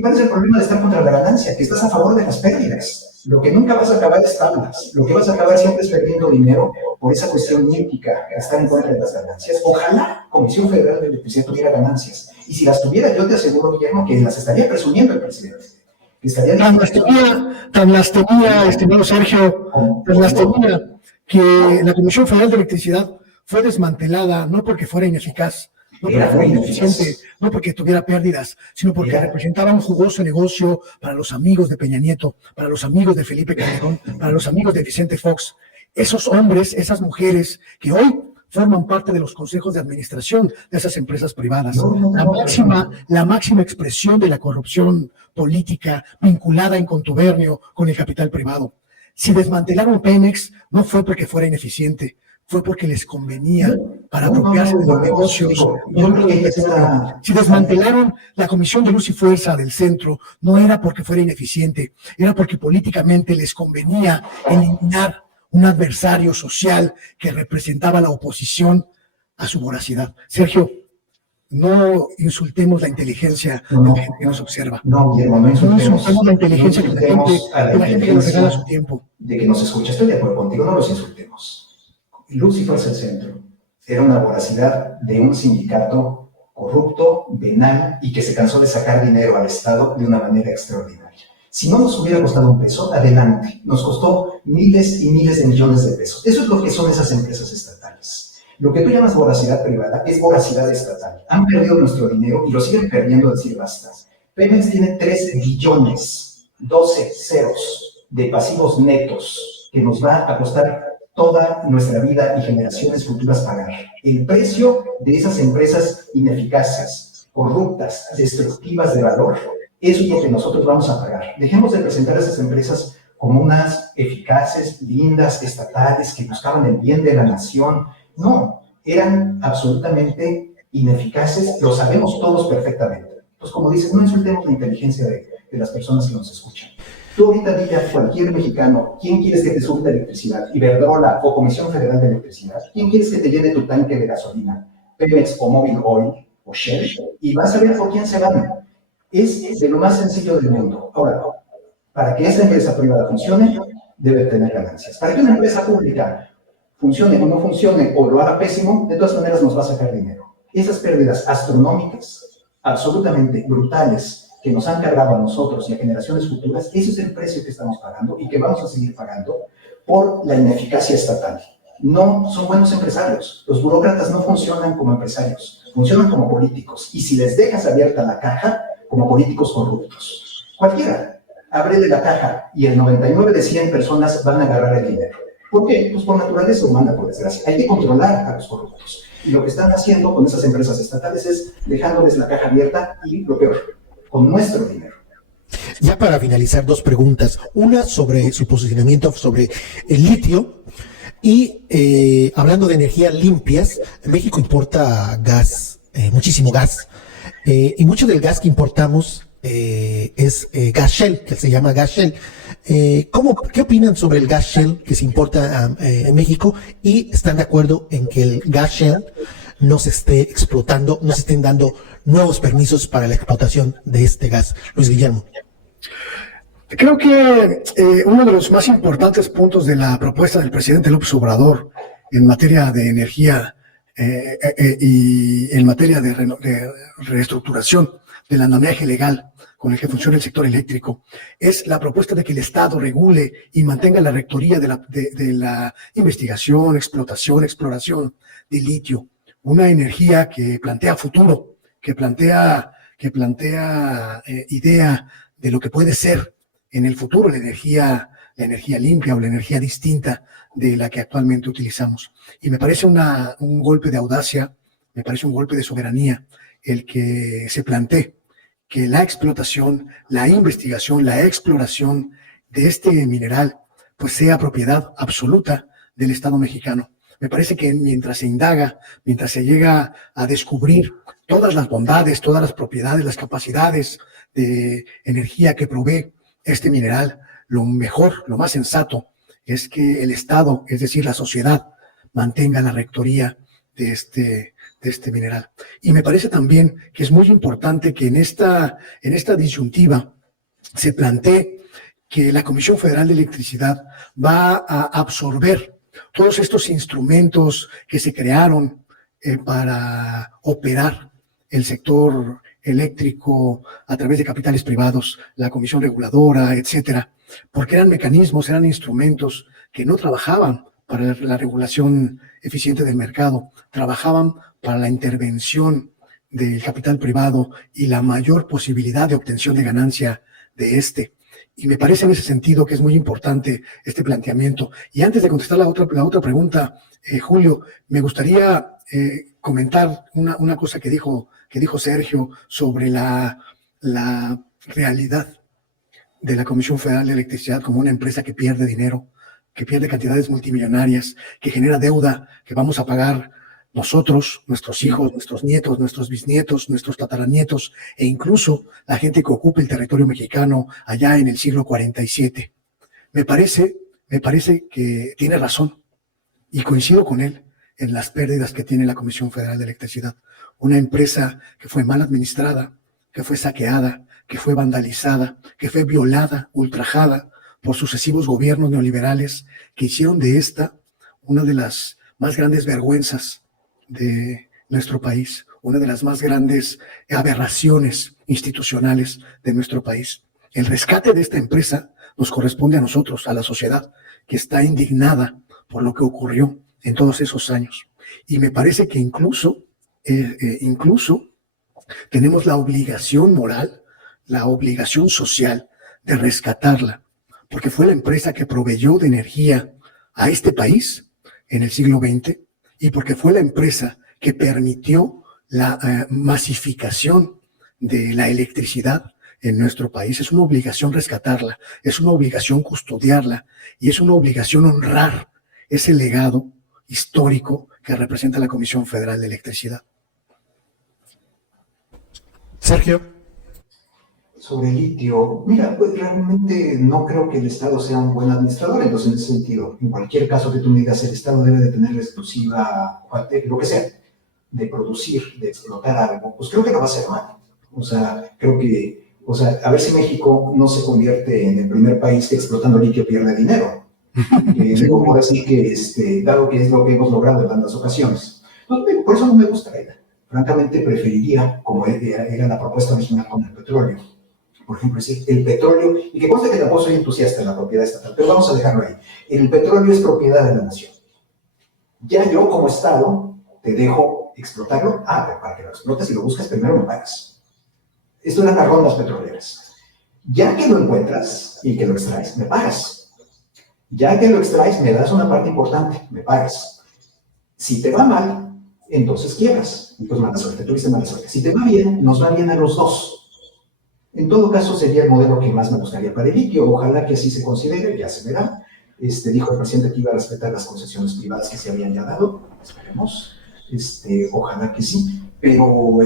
¿Cuál es el problema de estar contra la ganancia? Que estás a favor de las pérdidas. Lo que nunca vas a acabar es tablas. Lo que vas a acabar siempre es perdiendo dinero por esa cuestión mítica, estar en contra de las ganancias. Ojalá Comisión Federal de Electricidad tuviera ganancias. Y si las tuviera, yo te aseguro, Guillermo, que las estaría presumiendo el presidente. Tan las tenía, estimado Sergio, tan las tenía que la Comisión Federal de Electricidad fue desmantelada no porque fuera ineficaz, no porque fuera ineficiente, no porque tuviera pérdidas, sino porque representaba un jugoso negocio para los amigos de Peña Nieto, para los amigos de Felipe Calderón, para los amigos de Vicente Fox. Esos hombres, esas mujeres que hoy forman parte de los consejos de administración de esas empresas privadas. La máxima expresión de la corrupción política vinculada en contubernio con el capital privado. Si desmantelaron Pemex, no fue porque fuera ineficiente, fue porque les convenía para apropiarse de los negocios. Si desmantelaron la Comisión de Luz y Fuerza del Centro, no era porque fuera ineficiente, era porque políticamente les convenía eliminar un adversario social que representaba la oposición a su voracidad. Sergio, no insultemos la inteligencia de la gente que nos observa. No, Guillermo, no insultemos la inteligencia de la gente que nos regala su tiempo. De que nos escucha, estoy de acuerdo contigo, no los insultemos. Luz y Fuerza del Centro era una voracidad de un sindicato corrupto, venal y que se cansó de sacar dinero al Estado de una manera extraordinaria. Si no nos hubiera costado un peso, adelante. Nos costó miles y miles de millones de pesos. Eso es lo que son esas empresas estatales. Lo que tú llamas voracidad privada es voracidad estatal. Han perdido nuestro dinero y lo siguen perdiendo, decir basta. Pemex tiene 3 billones, 12 ceros, de pasivos netos que nos va a costar toda nuestra vida y generaciones futuras pagar. El precio de esas empresas ineficaces, corruptas, destructivas de valor, eso es lo que nosotros vamos a pagar. Dejemos de presentar a esas empresas como unas eficaces, lindas, estatales, que buscaban el bien de la nación. No, eran absolutamente ineficaces, lo sabemos todos perfectamente. Entonces, como dicen, no insultemos la inteligencia de las personas que nos escuchan. Tú ahorita dile a cualquier mexicano, ¿quién quieres que te surta electricidad? Iberdrola o Comisión Federal de Electricidad. ¿Quién quieres que te llene tu tanque de gasolina? Pemex o Mobil Oil o Shell. Y vas a ver por quién se van. Es de lo más sencillo del mundo. Ahora, para que esa empresa privada funcione, debe tener ganancias. Para que una empresa pública funcione o no funcione o lo haga pésimo, de todas maneras nos va a sacar dinero. Esas pérdidas astronómicas, absolutamente brutales, que nos han cargado a nosotros y a generaciones futuras, ese es el precio que estamos pagando y que vamos a seguir pagando por la ineficacia estatal. No son buenos empresarios. Los burócratas no funcionan como empresarios, funcionan como políticos. Y si les dejas abierta la caja, como políticos corruptos. Cualquiera, ábrele la caja y el 99 de 100 personas van a agarrar el dinero. ¿Por qué? Pues por naturaleza humana, por desgracia. Hay que controlar a los corruptos. Y lo que están haciendo con esas empresas estatales es dejándoles la caja abierta y, lo peor, con nuestro dinero. Ya para finalizar, dos preguntas. Una sobre su posicionamiento sobre el litio y hablando de energías limpias, México importa gas, muchísimo gas, y mucho del gas que importamos es gas Shell, que se llama gas Shell. ¿Qué opinan sobre el gas Shell que se importa en México y están de acuerdo en que el gas Shell no se esté explotando, no se estén dando nuevos permisos para la explotación de este gas? Luis Guillermo. Creo que uno de los más importantes puntos de la propuesta del presidente López Obrador en materia de energía y en materia de reestructuración del andamiaje legal con el que funciona el sector eléctrico es la propuesta de que el Estado regule y mantenga la rectoría de la investigación, explotación, exploración de litio, una energía que plantea futuro, que plantea idea de lo que puede ser en el futuro la energía limpia o la energía distinta de la que actualmente utilizamos. Y me parece un golpe de audacia, me parece un golpe de soberanía el que se plantee que la explotación, la investigación, la exploración de este mineral pues sea propiedad absoluta del Estado mexicano. Me parece que mientras se indaga, mientras se llega a descubrir todas las bondades, todas las propiedades, las capacidades de energía que provee este mineral, lo mejor, lo más sensato es que el Estado, es decir, la sociedad, mantenga la rectoría de este mineral. Y me parece también que es muy importante que en esta disyuntiva se plantee que la Comisión Federal de Electricidad va a absorber todos estos instrumentos que se crearon para operar el sector eléctrico a través de capitales privados, la comisión reguladora, etcétera, porque eran mecanismos, eran instrumentos que no trabajaban para la regulación eficiente del mercado, trabajaban para la intervención del capital privado y la mayor posibilidad de obtención de ganancia de este. Y me parece en ese sentido que es muy importante este planteamiento. Y antes de contestar la otra pregunta, Julio, me gustaría comentar una cosa que dijo Sergio sobre la realidad de la Comisión Federal de Electricidad como una empresa que pierde dinero, que pierde cantidades multimillonarias, que genera deuda que vamos a pagar nosotros, nuestros hijos, nuestros nietos, nuestros bisnietos, nuestros tataranietos e incluso la gente que ocupa el territorio mexicano allá en el siglo 47. Me parece que tiene razón y coincido con él en las pérdidas que tiene la Comisión Federal de Electricidad. Una empresa que fue mal administrada, que fue saqueada, que fue vandalizada, que fue violada, ultrajada por sucesivos gobiernos neoliberales que hicieron de esta una de las más grandes vergüenzas de nuestro país, una de las más grandes aberraciones institucionales de nuestro país. El rescate de esta empresa nos corresponde a nosotros, a la sociedad, que está indignada por lo que ocurrió en todos esos años. Y me parece que incluso tenemos la obligación moral, la obligación social de rescatarla, porque fue la empresa que proveyó de energía a este país en el siglo XX y porque fue la empresa que permitió la masificación de la electricidad en nuestro país. Es una obligación rescatarla, es una obligación custodiarla y es una obligación honrar ese legado histórico que representa la Comisión Federal de Electricidad. Sergio. Sobre el litio, mira, pues realmente no creo que el Estado sea un buen administrador, entonces en ese sentido, en cualquier caso que tú me digas, el Estado debe de tener la exclusiva, lo que sea, de producir, de explotar algo, pues creo que lo va a hacer mal. O sea, creo que, o sea, a ver si México no se convierte en el primer país que explotando litio pierde dinero. Digo, por así que, dado que es lo que hemos logrado en tantas ocasiones. Entonces, por eso no me gusta ella. Francamente, preferiría, como era la propuesta original con el petróleo, por ejemplo, decir, el petróleo, y que conste que tampoco soy entusiasta en la propiedad estatal, pero vamos a dejarlo ahí. El petróleo es propiedad de la nación. Ya yo, como Estado, te dejo explotarlo. Pero para que lo explotes y lo busques, primero me pagas. Esto eran las rondas petroleras. Ya que lo encuentras y que lo extraes, me pagas. Ya que lo extraes, me das una parte importante, me pagas. Si te va mal, entonces quiebras. Y pues mala suerte, tuviste mala suerte. Si te va bien, nos va bien a los dos. En todo caso, sería el modelo que más me gustaría para el litio. Ojalá que así se considere, ya se verá. Dijo el presidente que iba a respetar las concesiones privadas que se habían ya dado. Esperemos. Ojalá que sí. Pero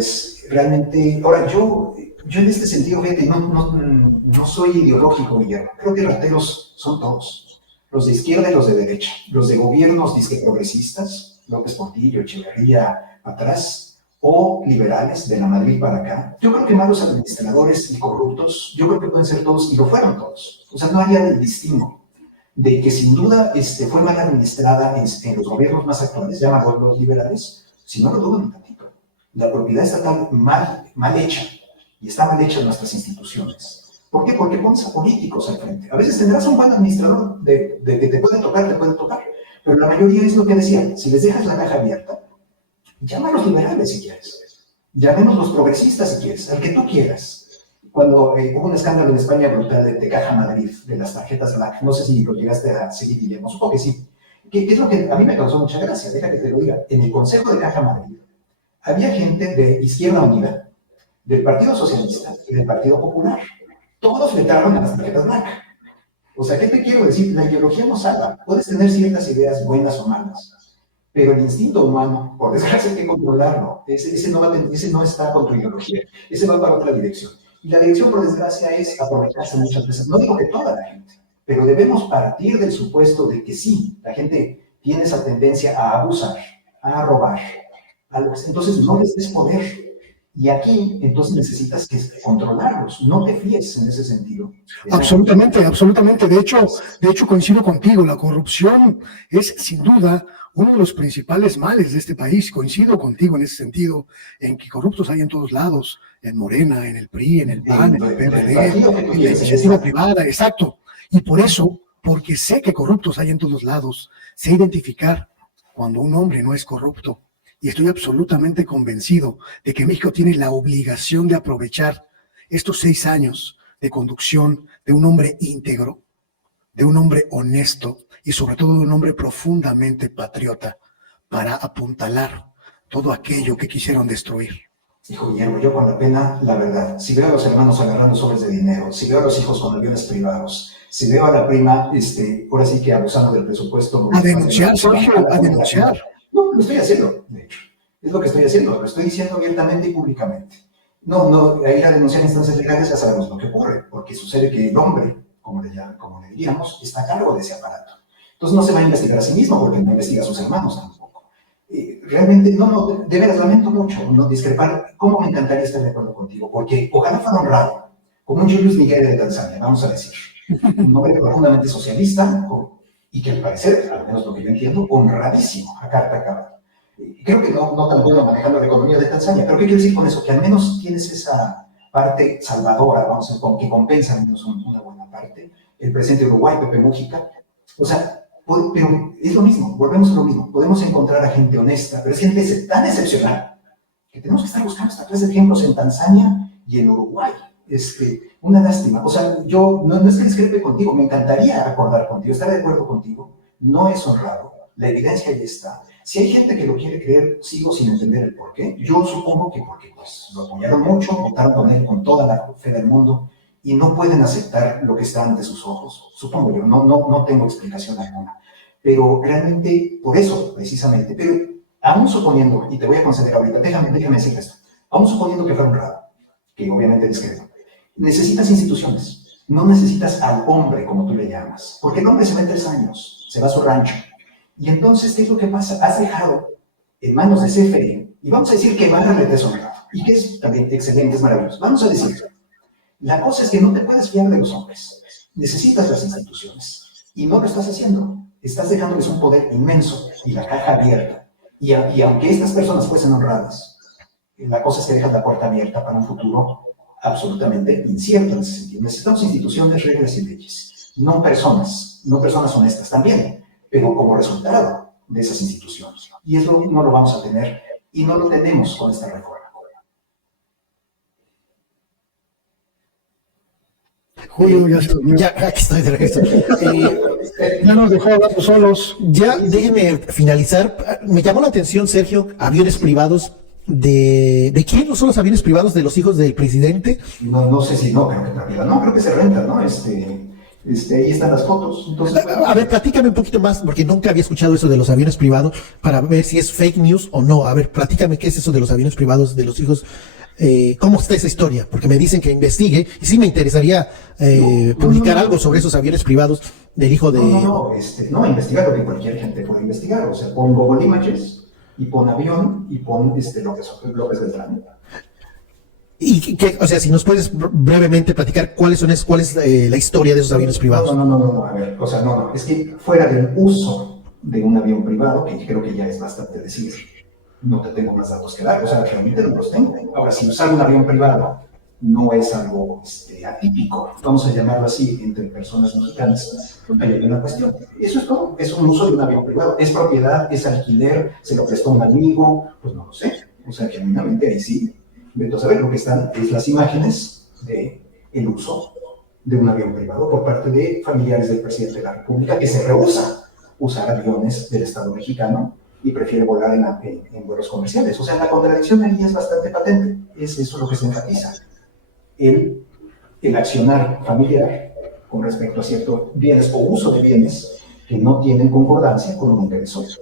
realmente, ahora yo en este sentido, fíjate, no soy ideológico, Guillermo. Creo que rateros son todos. Los de izquierda y los de derecha. Los de gobiernos disque progresistas, López Portillo, Echeverría, atrás, o liberales de la Madrid para acá. Yo creo que malos administradores y corruptos, yo creo que pueden ser todos, y lo fueron todos. O sea, no haría el distingo de que sin duda fue mal administrada en los gobiernos más actuales, llamados los liberales, si no lo dudo ni tantito. La propiedad estatal mal hecha, y está mal hecha en nuestras instituciones. ¿Por qué? Porque pones a políticos al frente. A veces tendrás un buen administrador de que te puede tocar, pero la mayoría es lo que decía, si les dejas la caja abierta, llama a los liberales si quieres, llamemos los progresistas si quieres, al que tú quieras. Cuando hubo un escándalo en España brutal de Caja Madrid, de las tarjetas Black, no sé si lo llegaste a seguir, Guillermo, supongo que sí, que es lo que a mí me causó mucha gracia, deja que te lo diga. En el Consejo de Caja Madrid había gente de Izquierda Unida, del Partido Socialista y del Partido Popular. Todos vetaron a las tarjetas Black. O sea, ¿qué te quiero decir? La ideología no salva. Puedes tener ciertas ideas buenas o malas, pero el instinto humano, por desgracia, hay que controlarlo. Ese no está con tu ideología, ese va para otra dirección. Y la dirección, por desgracia, es aprovecharse muchas veces. No digo que toda la gente, pero debemos partir del supuesto de que sí, la gente tiene esa tendencia a abusar, a robar. Entonces, no les des poder. Y aquí, entonces, necesitas controlarlos. No te fíes en ese sentido. Absolutamente, absolutamente. De hecho, coincido contigo. La corrupción es, sin duda, uno de los principales males de este país. Coincido contigo en ese sentido, en que corruptos hay en todos lados, en Morena, en el PRI, en el PAN, en el PRD, en la iniciativa privada, exacto. Y por eso, porque sé que corruptos hay en todos lados, sé identificar cuando un hombre no es corrupto. Y estoy absolutamente convencido de que México tiene la obligación de aprovechar estos 6 años de conducción de un hombre íntegro, de un hombre honesto y sobre todo de un hombre profundamente patriota para apuntalar todo aquello que quisieron destruir. Hijo Guillermo, yo con la pena, la verdad, si veo a los hermanos agarrando sobres de dinero, si veo a los hijos con aviones privados, si veo a la prima, ahora sí que abusando del presupuesto. A denunciar, Sergio, a denunciar. No, lo estoy haciendo, de hecho. Es lo que estoy haciendo, lo estoy diciendo abiertamente y públicamente. No, a ir a denunciar instancias legales ya sabemos lo que ocurre, porque sucede que el hombre, como le diríamos, está a cargo de ese aparato. Entonces no se va a investigar a sí mismo porque no investiga a sus hermanos tampoco. Realmente, de veras lamento mucho no discrepar. ¿Cómo me encantaría estar de acuerdo contigo? Porque ojalá fuera honrado, como un Julius Nyerere de Tanzania, vamos a decir. Un hombre profundamente socialista y que al parecer, al menos lo que yo entiendo, honradísimo a carta cabal. Creo que no tan bueno manejando la economía de Tanzania, pero ¿qué quiero decir con eso? Que al menos tienes esa parte salvadora, vamos a decir, que compensa al menos una buena parte. El presidente de Uruguay, Pepe Mujica, o sea, pero es lo mismo, volvemos a lo mismo. Podemos encontrar a gente honesta, pero es gente tan excepcional que tenemos que estar buscando esta clase de ejemplos en Tanzania y en Uruguay. Una lástima. O sea, yo no es que discrepe contigo, me encantaría acordar contigo, estar de acuerdo contigo. No es honrado. La evidencia ahí está. Si hay gente que lo quiere creer, sigo sin entender el por qué. Yo supongo que porque pues, lo apoyaron mucho, votaron con él con toda la fe del mundo y no pueden aceptar lo que está ante sus ojos. Supongo yo, no tengo explicación alguna. Pero realmente, por eso, precisamente, pero aún suponiendo, y te voy a conceder ahorita, déjame decir esto, aún suponiendo que fuera honrado, que obviamente discreto, necesitas instituciones, no necesitas al hombre, como tú le llamas, porque el hombre se va en 3 años, se va a su rancho. Y entonces, ¿qué es lo que pasa? Has dejado en manos de CFE, y vamos a decir que Bartlett es honrado, y que es también excelente, es maravilloso. Vamos a decir, la cosa es que no te puedes fiar de los hombres, necesitas las instituciones, y no lo estás haciendo. Estás dejándoles un poder inmenso y la caja abierta. Y aunque estas personas fuesen honradas, la cosa es que dejas la puerta abierta para un futuro absolutamente incierto en ese sentido. Necesitamos instituciones, reglas y leyes, no personas honestas también, pero como resultado de esas instituciones. Y eso no lo vamos a tener y no lo tenemos con esta reforma. Julio, ya se durmió. Ya, aquí estoy de regreso. Ya nos dejó hablando solos. Ya, déjenme finalizar. Me llamó la atención, Sergio, aviones privados. ¿De quién no son los aviones privados? ¿De los hijos del presidente? No sé si no, creo que también. No, creo que se rentan, ¿no? Ahí están las fotos. Entonces, bueno, A ver, platícame un poquito más, porque nunca había escuchado eso de los aviones privados, para ver si es fake news o no. A ver, platícame qué es eso de los aviones privados de los hijos. ¿Cómo está esa historia? Porque me dicen que investigue, y sí me interesaría publicar algo sobre esos aviones privados del hijo de... No, investigar lo que cualquier gente puede investigar. O sea, pon Google Images y pon avión y pon López Beltrán. Y o sea, si nos puedes brevemente platicar cuál es la historia de esos aviones privados. No, a ver, o sea, no, es que fuera del uso de un avión privado, que creo que ya es bastante decir, no te tengo más datos que dar, o sea, realmente no los tengo. Ahora, si usar un avión privado no es algo atípico, vamos a llamarlo así, entre personas mexicanas, ahí hay una cuestión. Eso es todo, es un uso de un avión privado, es propiedad, es alquiler, se lo prestó un amigo, pues no lo sé, o sea, genuinamente ahí sí. Entonces, a ver, lo que están es las imágenes del uso de un avión privado por parte de familiares del presidente de la República que se rehúsa usar aviones del Estado mexicano y prefiere volar en vuelos comerciales. O sea, la contradicción ahí es bastante patente. Es eso lo que se enfatiza. El accionar familiar con respecto a ciertos bienes o uso de bienes que no tienen concordancia con un interés social.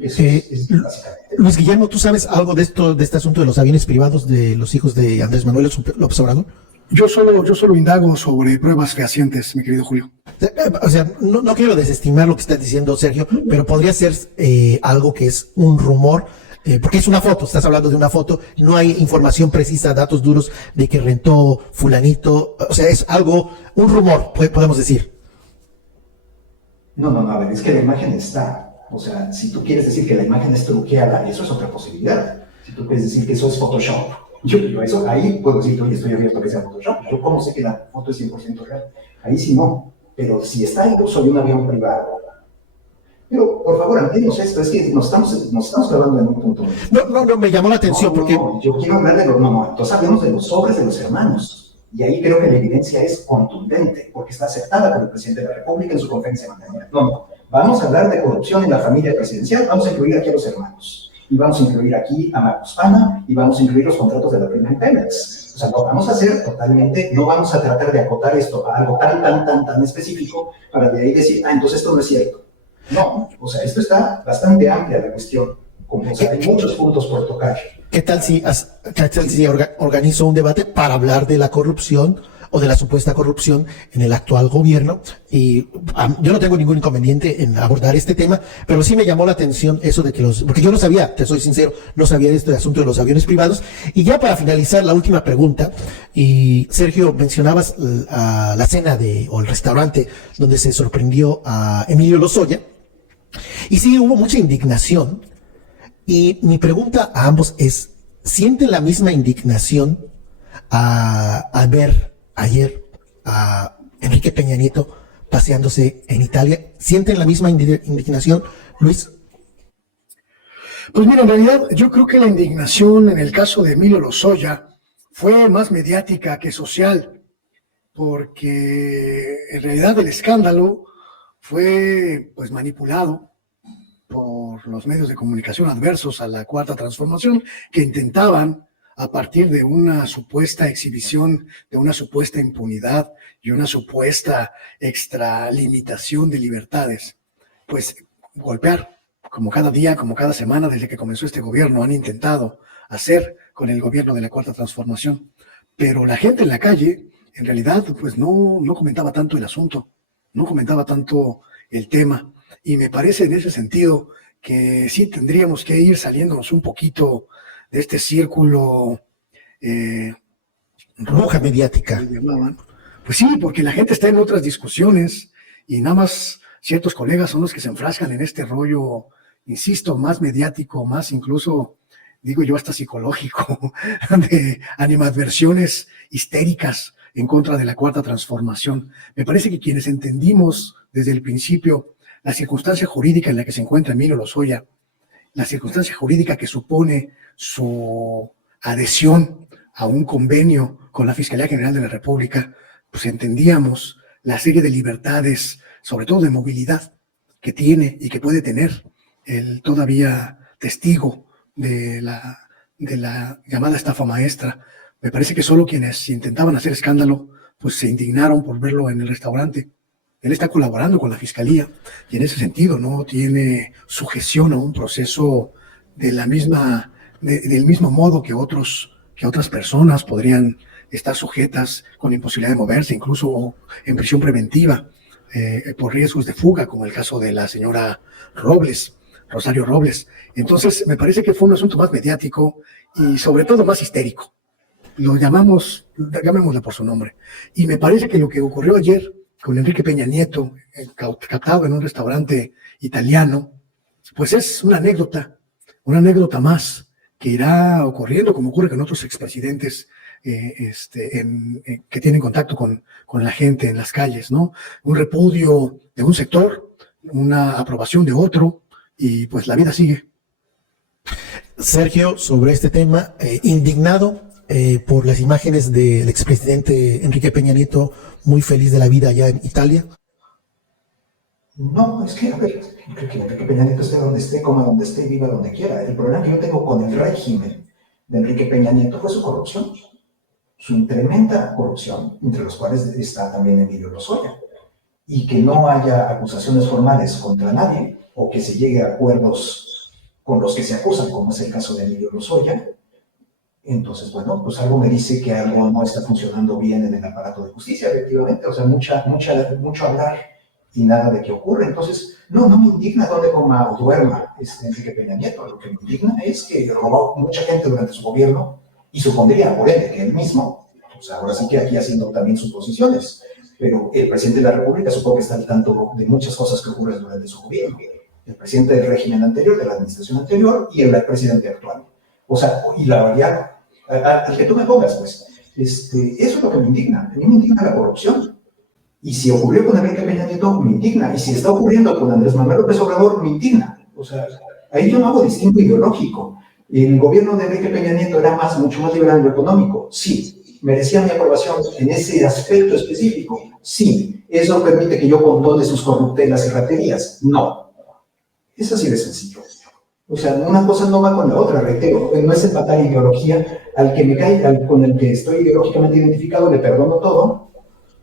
Eso es básicamente. Luis Guillermo, ¿tú sabes algo de este asunto de los aviones privados de los hijos de Andrés Manuel López Obrador? Yo solo indago sobre pruebas fehacientes, mi querido Julio. O sea, no quiero desestimar lo que estás diciendo, Sergio, pero podría ser algo que es un rumor, porque es una foto, estás hablando de una foto, no hay información precisa, datos duros de que rentó fulanito, o sea, es algo, un rumor, podemos decir. No, a ver, es que la imagen está. O sea, si tú quieres decir que la imagen es truqueada, eso es otra posibilidad. Si tú quieres decir que eso es Photoshop, yo eso, ahí puedo decir, oye, estoy abierto a que sea Photoshop. Yo cómo sé que la foto es 100% real. Ahí sí no. Pero si está en uso de un avión privado. Pero, por favor, entiendan esto, es que nos estamos clavando en un punto. No, me llamó la atención porque... Yo quiero hablar de los... entonces hablemos de los sobres de los hermanos. Y ahí creo que la evidencia es contundente, porque está aceptada por el presidente de la República en su conferencia mañanera. Vamos a hablar de corrupción en la familia presidencial, vamos a incluir aquí a los hermanos, y vamos a incluir aquí a Marcos Pana, y vamos a incluir los contratos de la prima en Pemex. O sea, no vamos a hacer totalmente, no vamos a tratar de acotar esto a algo tan específico para de ahí decir, entonces esto no es cierto. No, o sea, esto está bastante amplia la cuestión, como, o sea, hay muchos puntos por tocar. ¿Qué tal si organizo un debate para hablar de la corrupción o de la supuesta corrupción en el actual gobierno? Y yo no tengo ningún inconveniente en abordar este tema, pero sí me llamó la atención eso de que porque yo no sabía, te soy sincero, no sabía de este asunto de los aviones privados. Y ya para finalizar, la última pregunta, y Sergio, mencionabas la cena o el restaurante donde se sorprendió a Emilio Lozoya, y sí hubo mucha indignación. Y mi pregunta a ambos es, ¿sienten la misma indignación al ver ayer a Enrique Peña Nieto paseándose en Italia? ¿Sienten la misma indignación, Luis? Pues mira, en realidad yo creo que la indignación en el caso de Emilio Lozoya fue más mediática que social. porque en realidad el escándalo fue pues manipulado por los medios de comunicación adversos a la Cuarta Transformación, que intentaban, a partir de una supuesta exhibición, de una supuesta impunidad y una supuesta extralimitación de libertades, pues golpear, como cada día, como cada semana, desde que comenzó este gobierno, han intentado hacer con el gobierno de la Cuarta Transformación. Pero la gente en la calle, en realidad, pues no comentaba tanto el asunto, no comentaba tanto el tema. Y me parece en ese sentido que sí tendríamos que ir saliéndonos un poquito de este círculo Roja mediática. le llamaban. Pues sí, porque la gente está en otras discusiones y nada más ciertos colegas son los que se enfrascan en este rollo, insisto, más mediático, más incluso, digo yo, hasta psicológico, de animadversiones histéricas en contra de la Cuarta Transformación. Me parece que quienes entendimos desde el principio la circunstancia jurídica en la que se encuentra Emilio Lozoya, la circunstancia jurídica que supone su adhesión a un convenio con la Fiscalía General de la República, pues entendíamos la serie de libertades, sobre todo de movilidad, que tiene y que puede tener el todavía testigo de la llamada estafa maestra. Me parece que solo quienes intentaban hacer escándalo, pues se indignaron por verlo en el restaurante. Él está colaborando con la Fiscalía y en ese sentido no tiene sujeción a un proceso de la misma, del mismo modo que otras personas podrían estar sujetas con imposibilidad de moverse, incluso en prisión preventiva, por riesgos de fuga, como el caso de la señora Rosario Robles. Entonces, me parece que fue un asunto más mediático y sobre todo más histérico. Lo llamémosle por su nombre. Y me parece que lo que ocurrió ayer con Enrique Peña Nieto, captado en un restaurante italiano, pues es una anécdota más que irá ocurriendo, como ocurre con otros expresidentes que tienen contacto con la gente en las calles, ¿no? Un repudio de un sector, una aprobación de otro, y pues la vida sigue. Sergio, sobre este tema, indignado por las imágenes del expresidente Enrique Peña Nieto muy feliz de la vida allá en Italia. No, es que, a ver, creo que Enrique Peña Nieto esté donde esté, coma donde esté y viva donde quiera. El problema que yo tengo con el régimen de Enrique Peña Nieto fue su corrupción, su tremenda corrupción, entre los cuales está también Emilio Lozoya. Y que no haya acusaciones formales contra nadie, o que se llegue a acuerdos con los que se acusan, como es el caso de Emilio Lozoya. Entonces, bueno, pues algo me dice que algo no está funcionando bien en el aparato de justicia, efectivamente. O sea, mucho hablar y nada de qué ocurre. Entonces, no me indigna dónde coma o duerma Enrique Peña Nieto. Lo que me indigna es que robó mucha gente durante su gobierno y supondría, por ende, que él mismo, pues ahora sí que aquí haciendo también suposiciones, pero el presidente de la República supongo que está al tanto de muchas cosas que ocurren durante su gobierno. El presidente del régimen anterior, de la administración anterior, y el presidente actual. O sea, y la variable, al que tú me pongas, pues, eso es lo que me indigna. A mí me indigna la corrupción. Y si ocurrió con Enrique Peña Nieto, me indigna. Y si está ocurriendo con Andrés Manuel López Obrador, me indigna. O sea, ahí yo no hago distinto ideológico. El gobierno de Enrique Peña Nieto era mucho más liberal en lo económico. Sí. ¿Merecía mi aprobación en ese aspecto específico? Sí. ¿Eso permite que yo condone sus corruptelas y raterías? No. Es así de sencillo. O sea, una cosa no va con la otra, reitero. No es empatar ideología. Al que me cae, con el que estoy ideológicamente identificado, le perdono todo,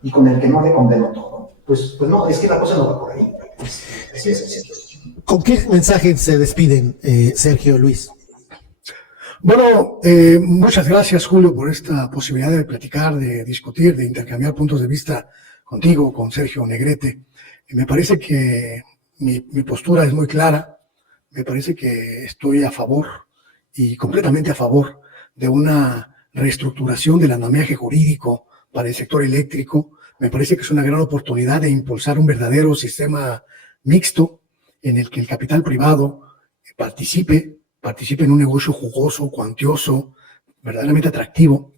y con el que no le condeno todo. Pues no, es que la cosa no va por ahí. Así de sencillo. ¿Con qué mensaje se despiden, Sergio, Luis? Bueno, muchas gracias, Julio, por esta posibilidad de platicar, de discutir, de intercambiar puntos de vista contigo, con Sergio Negrete. Me parece que mi postura es muy clara. Me parece que estoy a favor y completamente a favor de una reestructuración del andamiaje jurídico para el sector eléctrico. Me parece que es una gran oportunidad de impulsar un verdadero sistema mixto en el que el capital privado participe en un negocio jugoso, cuantioso, verdaderamente atractivo,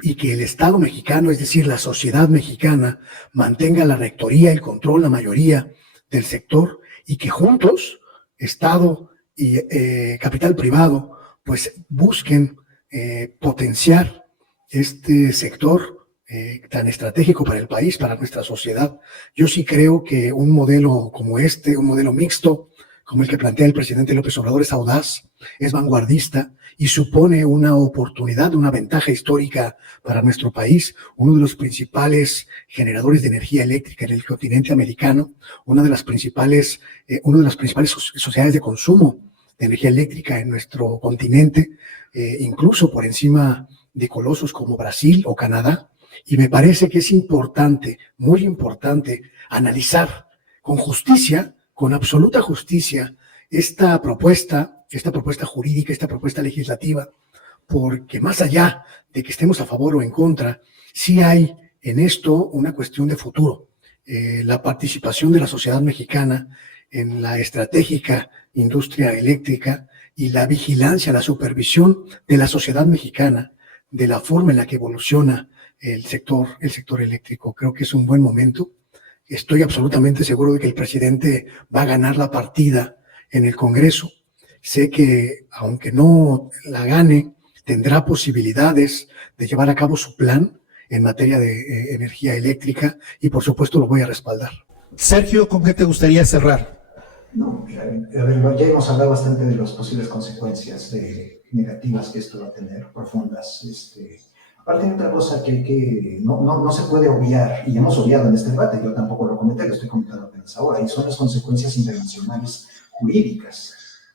y que el Estado mexicano, es decir, la sociedad mexicana, mantenga la rectoría, el control, la mayoría del sector, y que juntos, Estado y capital privado, pues busquen potenciar este sector tan estratégico para el país, para nuestra sociedad. Yo sí creo que un modelo como este, un modelo mixto, como el que plantea el presidente López Obrador, es audaz, es vanguardista y supone una oportunidad, una ventaja histórica para nuestro país, uno de los principales generadores de energía eléctrica en el continente americano, una de las principales sociedades de consumo de energía eléctrica en nuestro continente, incluso por encima de colosos como Brasil o Canadá. Y me parece que es importante, muy importante, analizar con justicia, con absoluta justicia, esta propuesta jurídica, esta propuesta legislativa, porque más allá de que estemos a favor o en contra, sí hay en esto una cuestión de futuro. La participación de la sociedad mexicana en la estratégica industria eléctrica y la vigilancia, la supervisión de la sociedad mexicana, de la forma en la que evoluciona el sector eléctrico. Creo que es un buen momento. Estoy absolutamente seguro de que el presidente va a ganar la partida en el Congreso. Sé que, aunque no la gane, tendrá posibilidades de llevar a cabo su plan en materia de energía eléctrica y, por supuesto, lo voy a respaldar. Sergio, ¿con qué te gustaría cerrar? No, a ver, ya hemos hablado bastante de las posibles consecuencias negativas que esto va a tener, profundas. Aparte hay otra cosa que no se puede obviar, y hemos obviado en este debate, yo tampoco lo comenté, lo estoy comentando apenas ahora, y son las consecuencias internacionales jurídicas.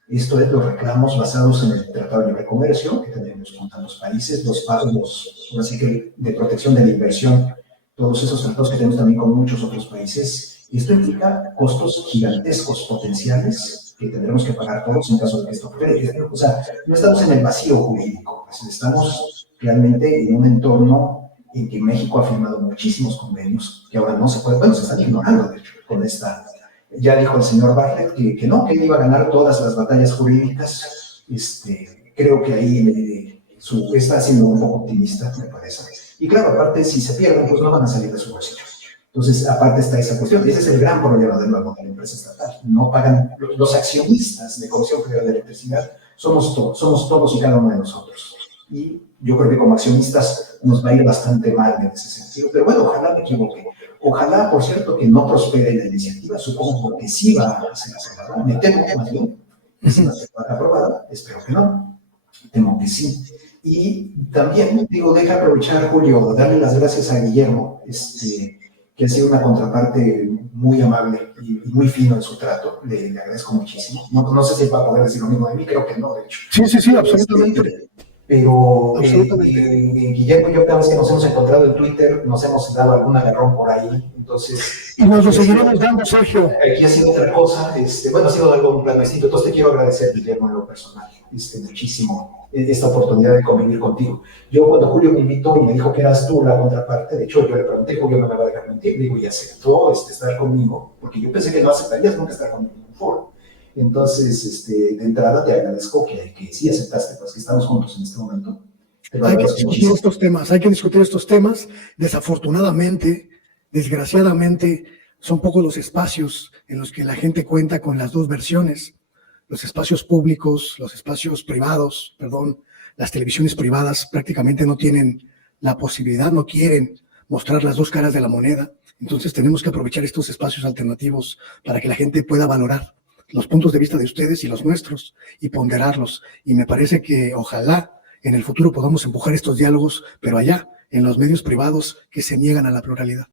Esto es los reclamos basados en el Tratado de Libre Comercio que tenemos con tantos países, los pagos, así que de protección de la inversión, todos esos tratados que tenemos también con muchos otros países. Y esto implica costos gigantescos potenciales que tendremos que pagar todos en caso de que esto ocurra. O sea, no estamos en el vacío jurídico, estamos realmente en un entorno en que México ha firmado muchísimos convenios que ahora no se pueden, bueno, se están ignorando, de hecho, con esta. Ya dijo el señor Bartlett que no, que él iba a ganar todas las batallas jurídicas. Creo que ahí está siendo un poco optimista, me parece. Y claro, aparte, si se pierden, pues no van a salir de su bolsillo. Entonces, aparte está esa cuestión. Ese es el gran problema de nuevo de la empresa estatal. No pagan, los accionistas de Comisión Federal de Electricidad somos todos y cada uno de nosotros. Y yo creo que como accionistas nos va a ir bastante mal en ese sentido. Pero bueno, ojalá me equivoque. Ojalá, por cierto, que no prospere la iniciativa, supongo porque sí va a ser aprobada. Me temo más bien que sí va a ser aprobada, espero que no, temo que sí. Y también, deja aprovechar, Julio, darle las gracias a Guillermo, que ha sido una contraparte muy amable y muy fino en su trato, le agradezco muchísimo. No sé si va a poder decir lo mismo de mí, creo que no, de hecho. Sí, absolutamente. Pero Guillermo y yo cada vez que nos hemos encontrado en Twitter nos hemos dado algún agarrón por ahí, entonces... Y nos lo seguiremos dando, Sergio. Aquí ha sido otra cosa, bueno, ha sido algo un plan distinto, entonces te quiero agradecer, Guillermo, en lo personal, muchísimo esta oportunidad de convivir contigo. Yo cuando Julio me invitó y me dijo que eras tú la contraparte, de hecho yo le pregunté, Julio no me va a dejar mentir, y aceptó estar conmigo, porque yo pensé que no aceptarías nunca estar conmigo en un foro. Entonces, de entrada te agradezco que sí aceptaste, pues que estamos juntos en este momento. Hay que discutir estos temas. Desafortunadamente, desgraciadamente, son pocos los espacios en los que la gente cuenta con las dos versiones. Los espacios públicos, los espacios privados, las televisiones privadas prácticamente no tienen la posibilidad, no quieren mostrar las dos caras de la moneda. Entonces tenemos que aprovechar estos espacios alternativos para que la gente pueda valorar los puntos de vista de ustedes y los nuestros y ponderarlos. Y me parece que ojalá en el futuro podamos empujar estos diálogos, pero allá, en los medios privados que se niegan a la pluralidad.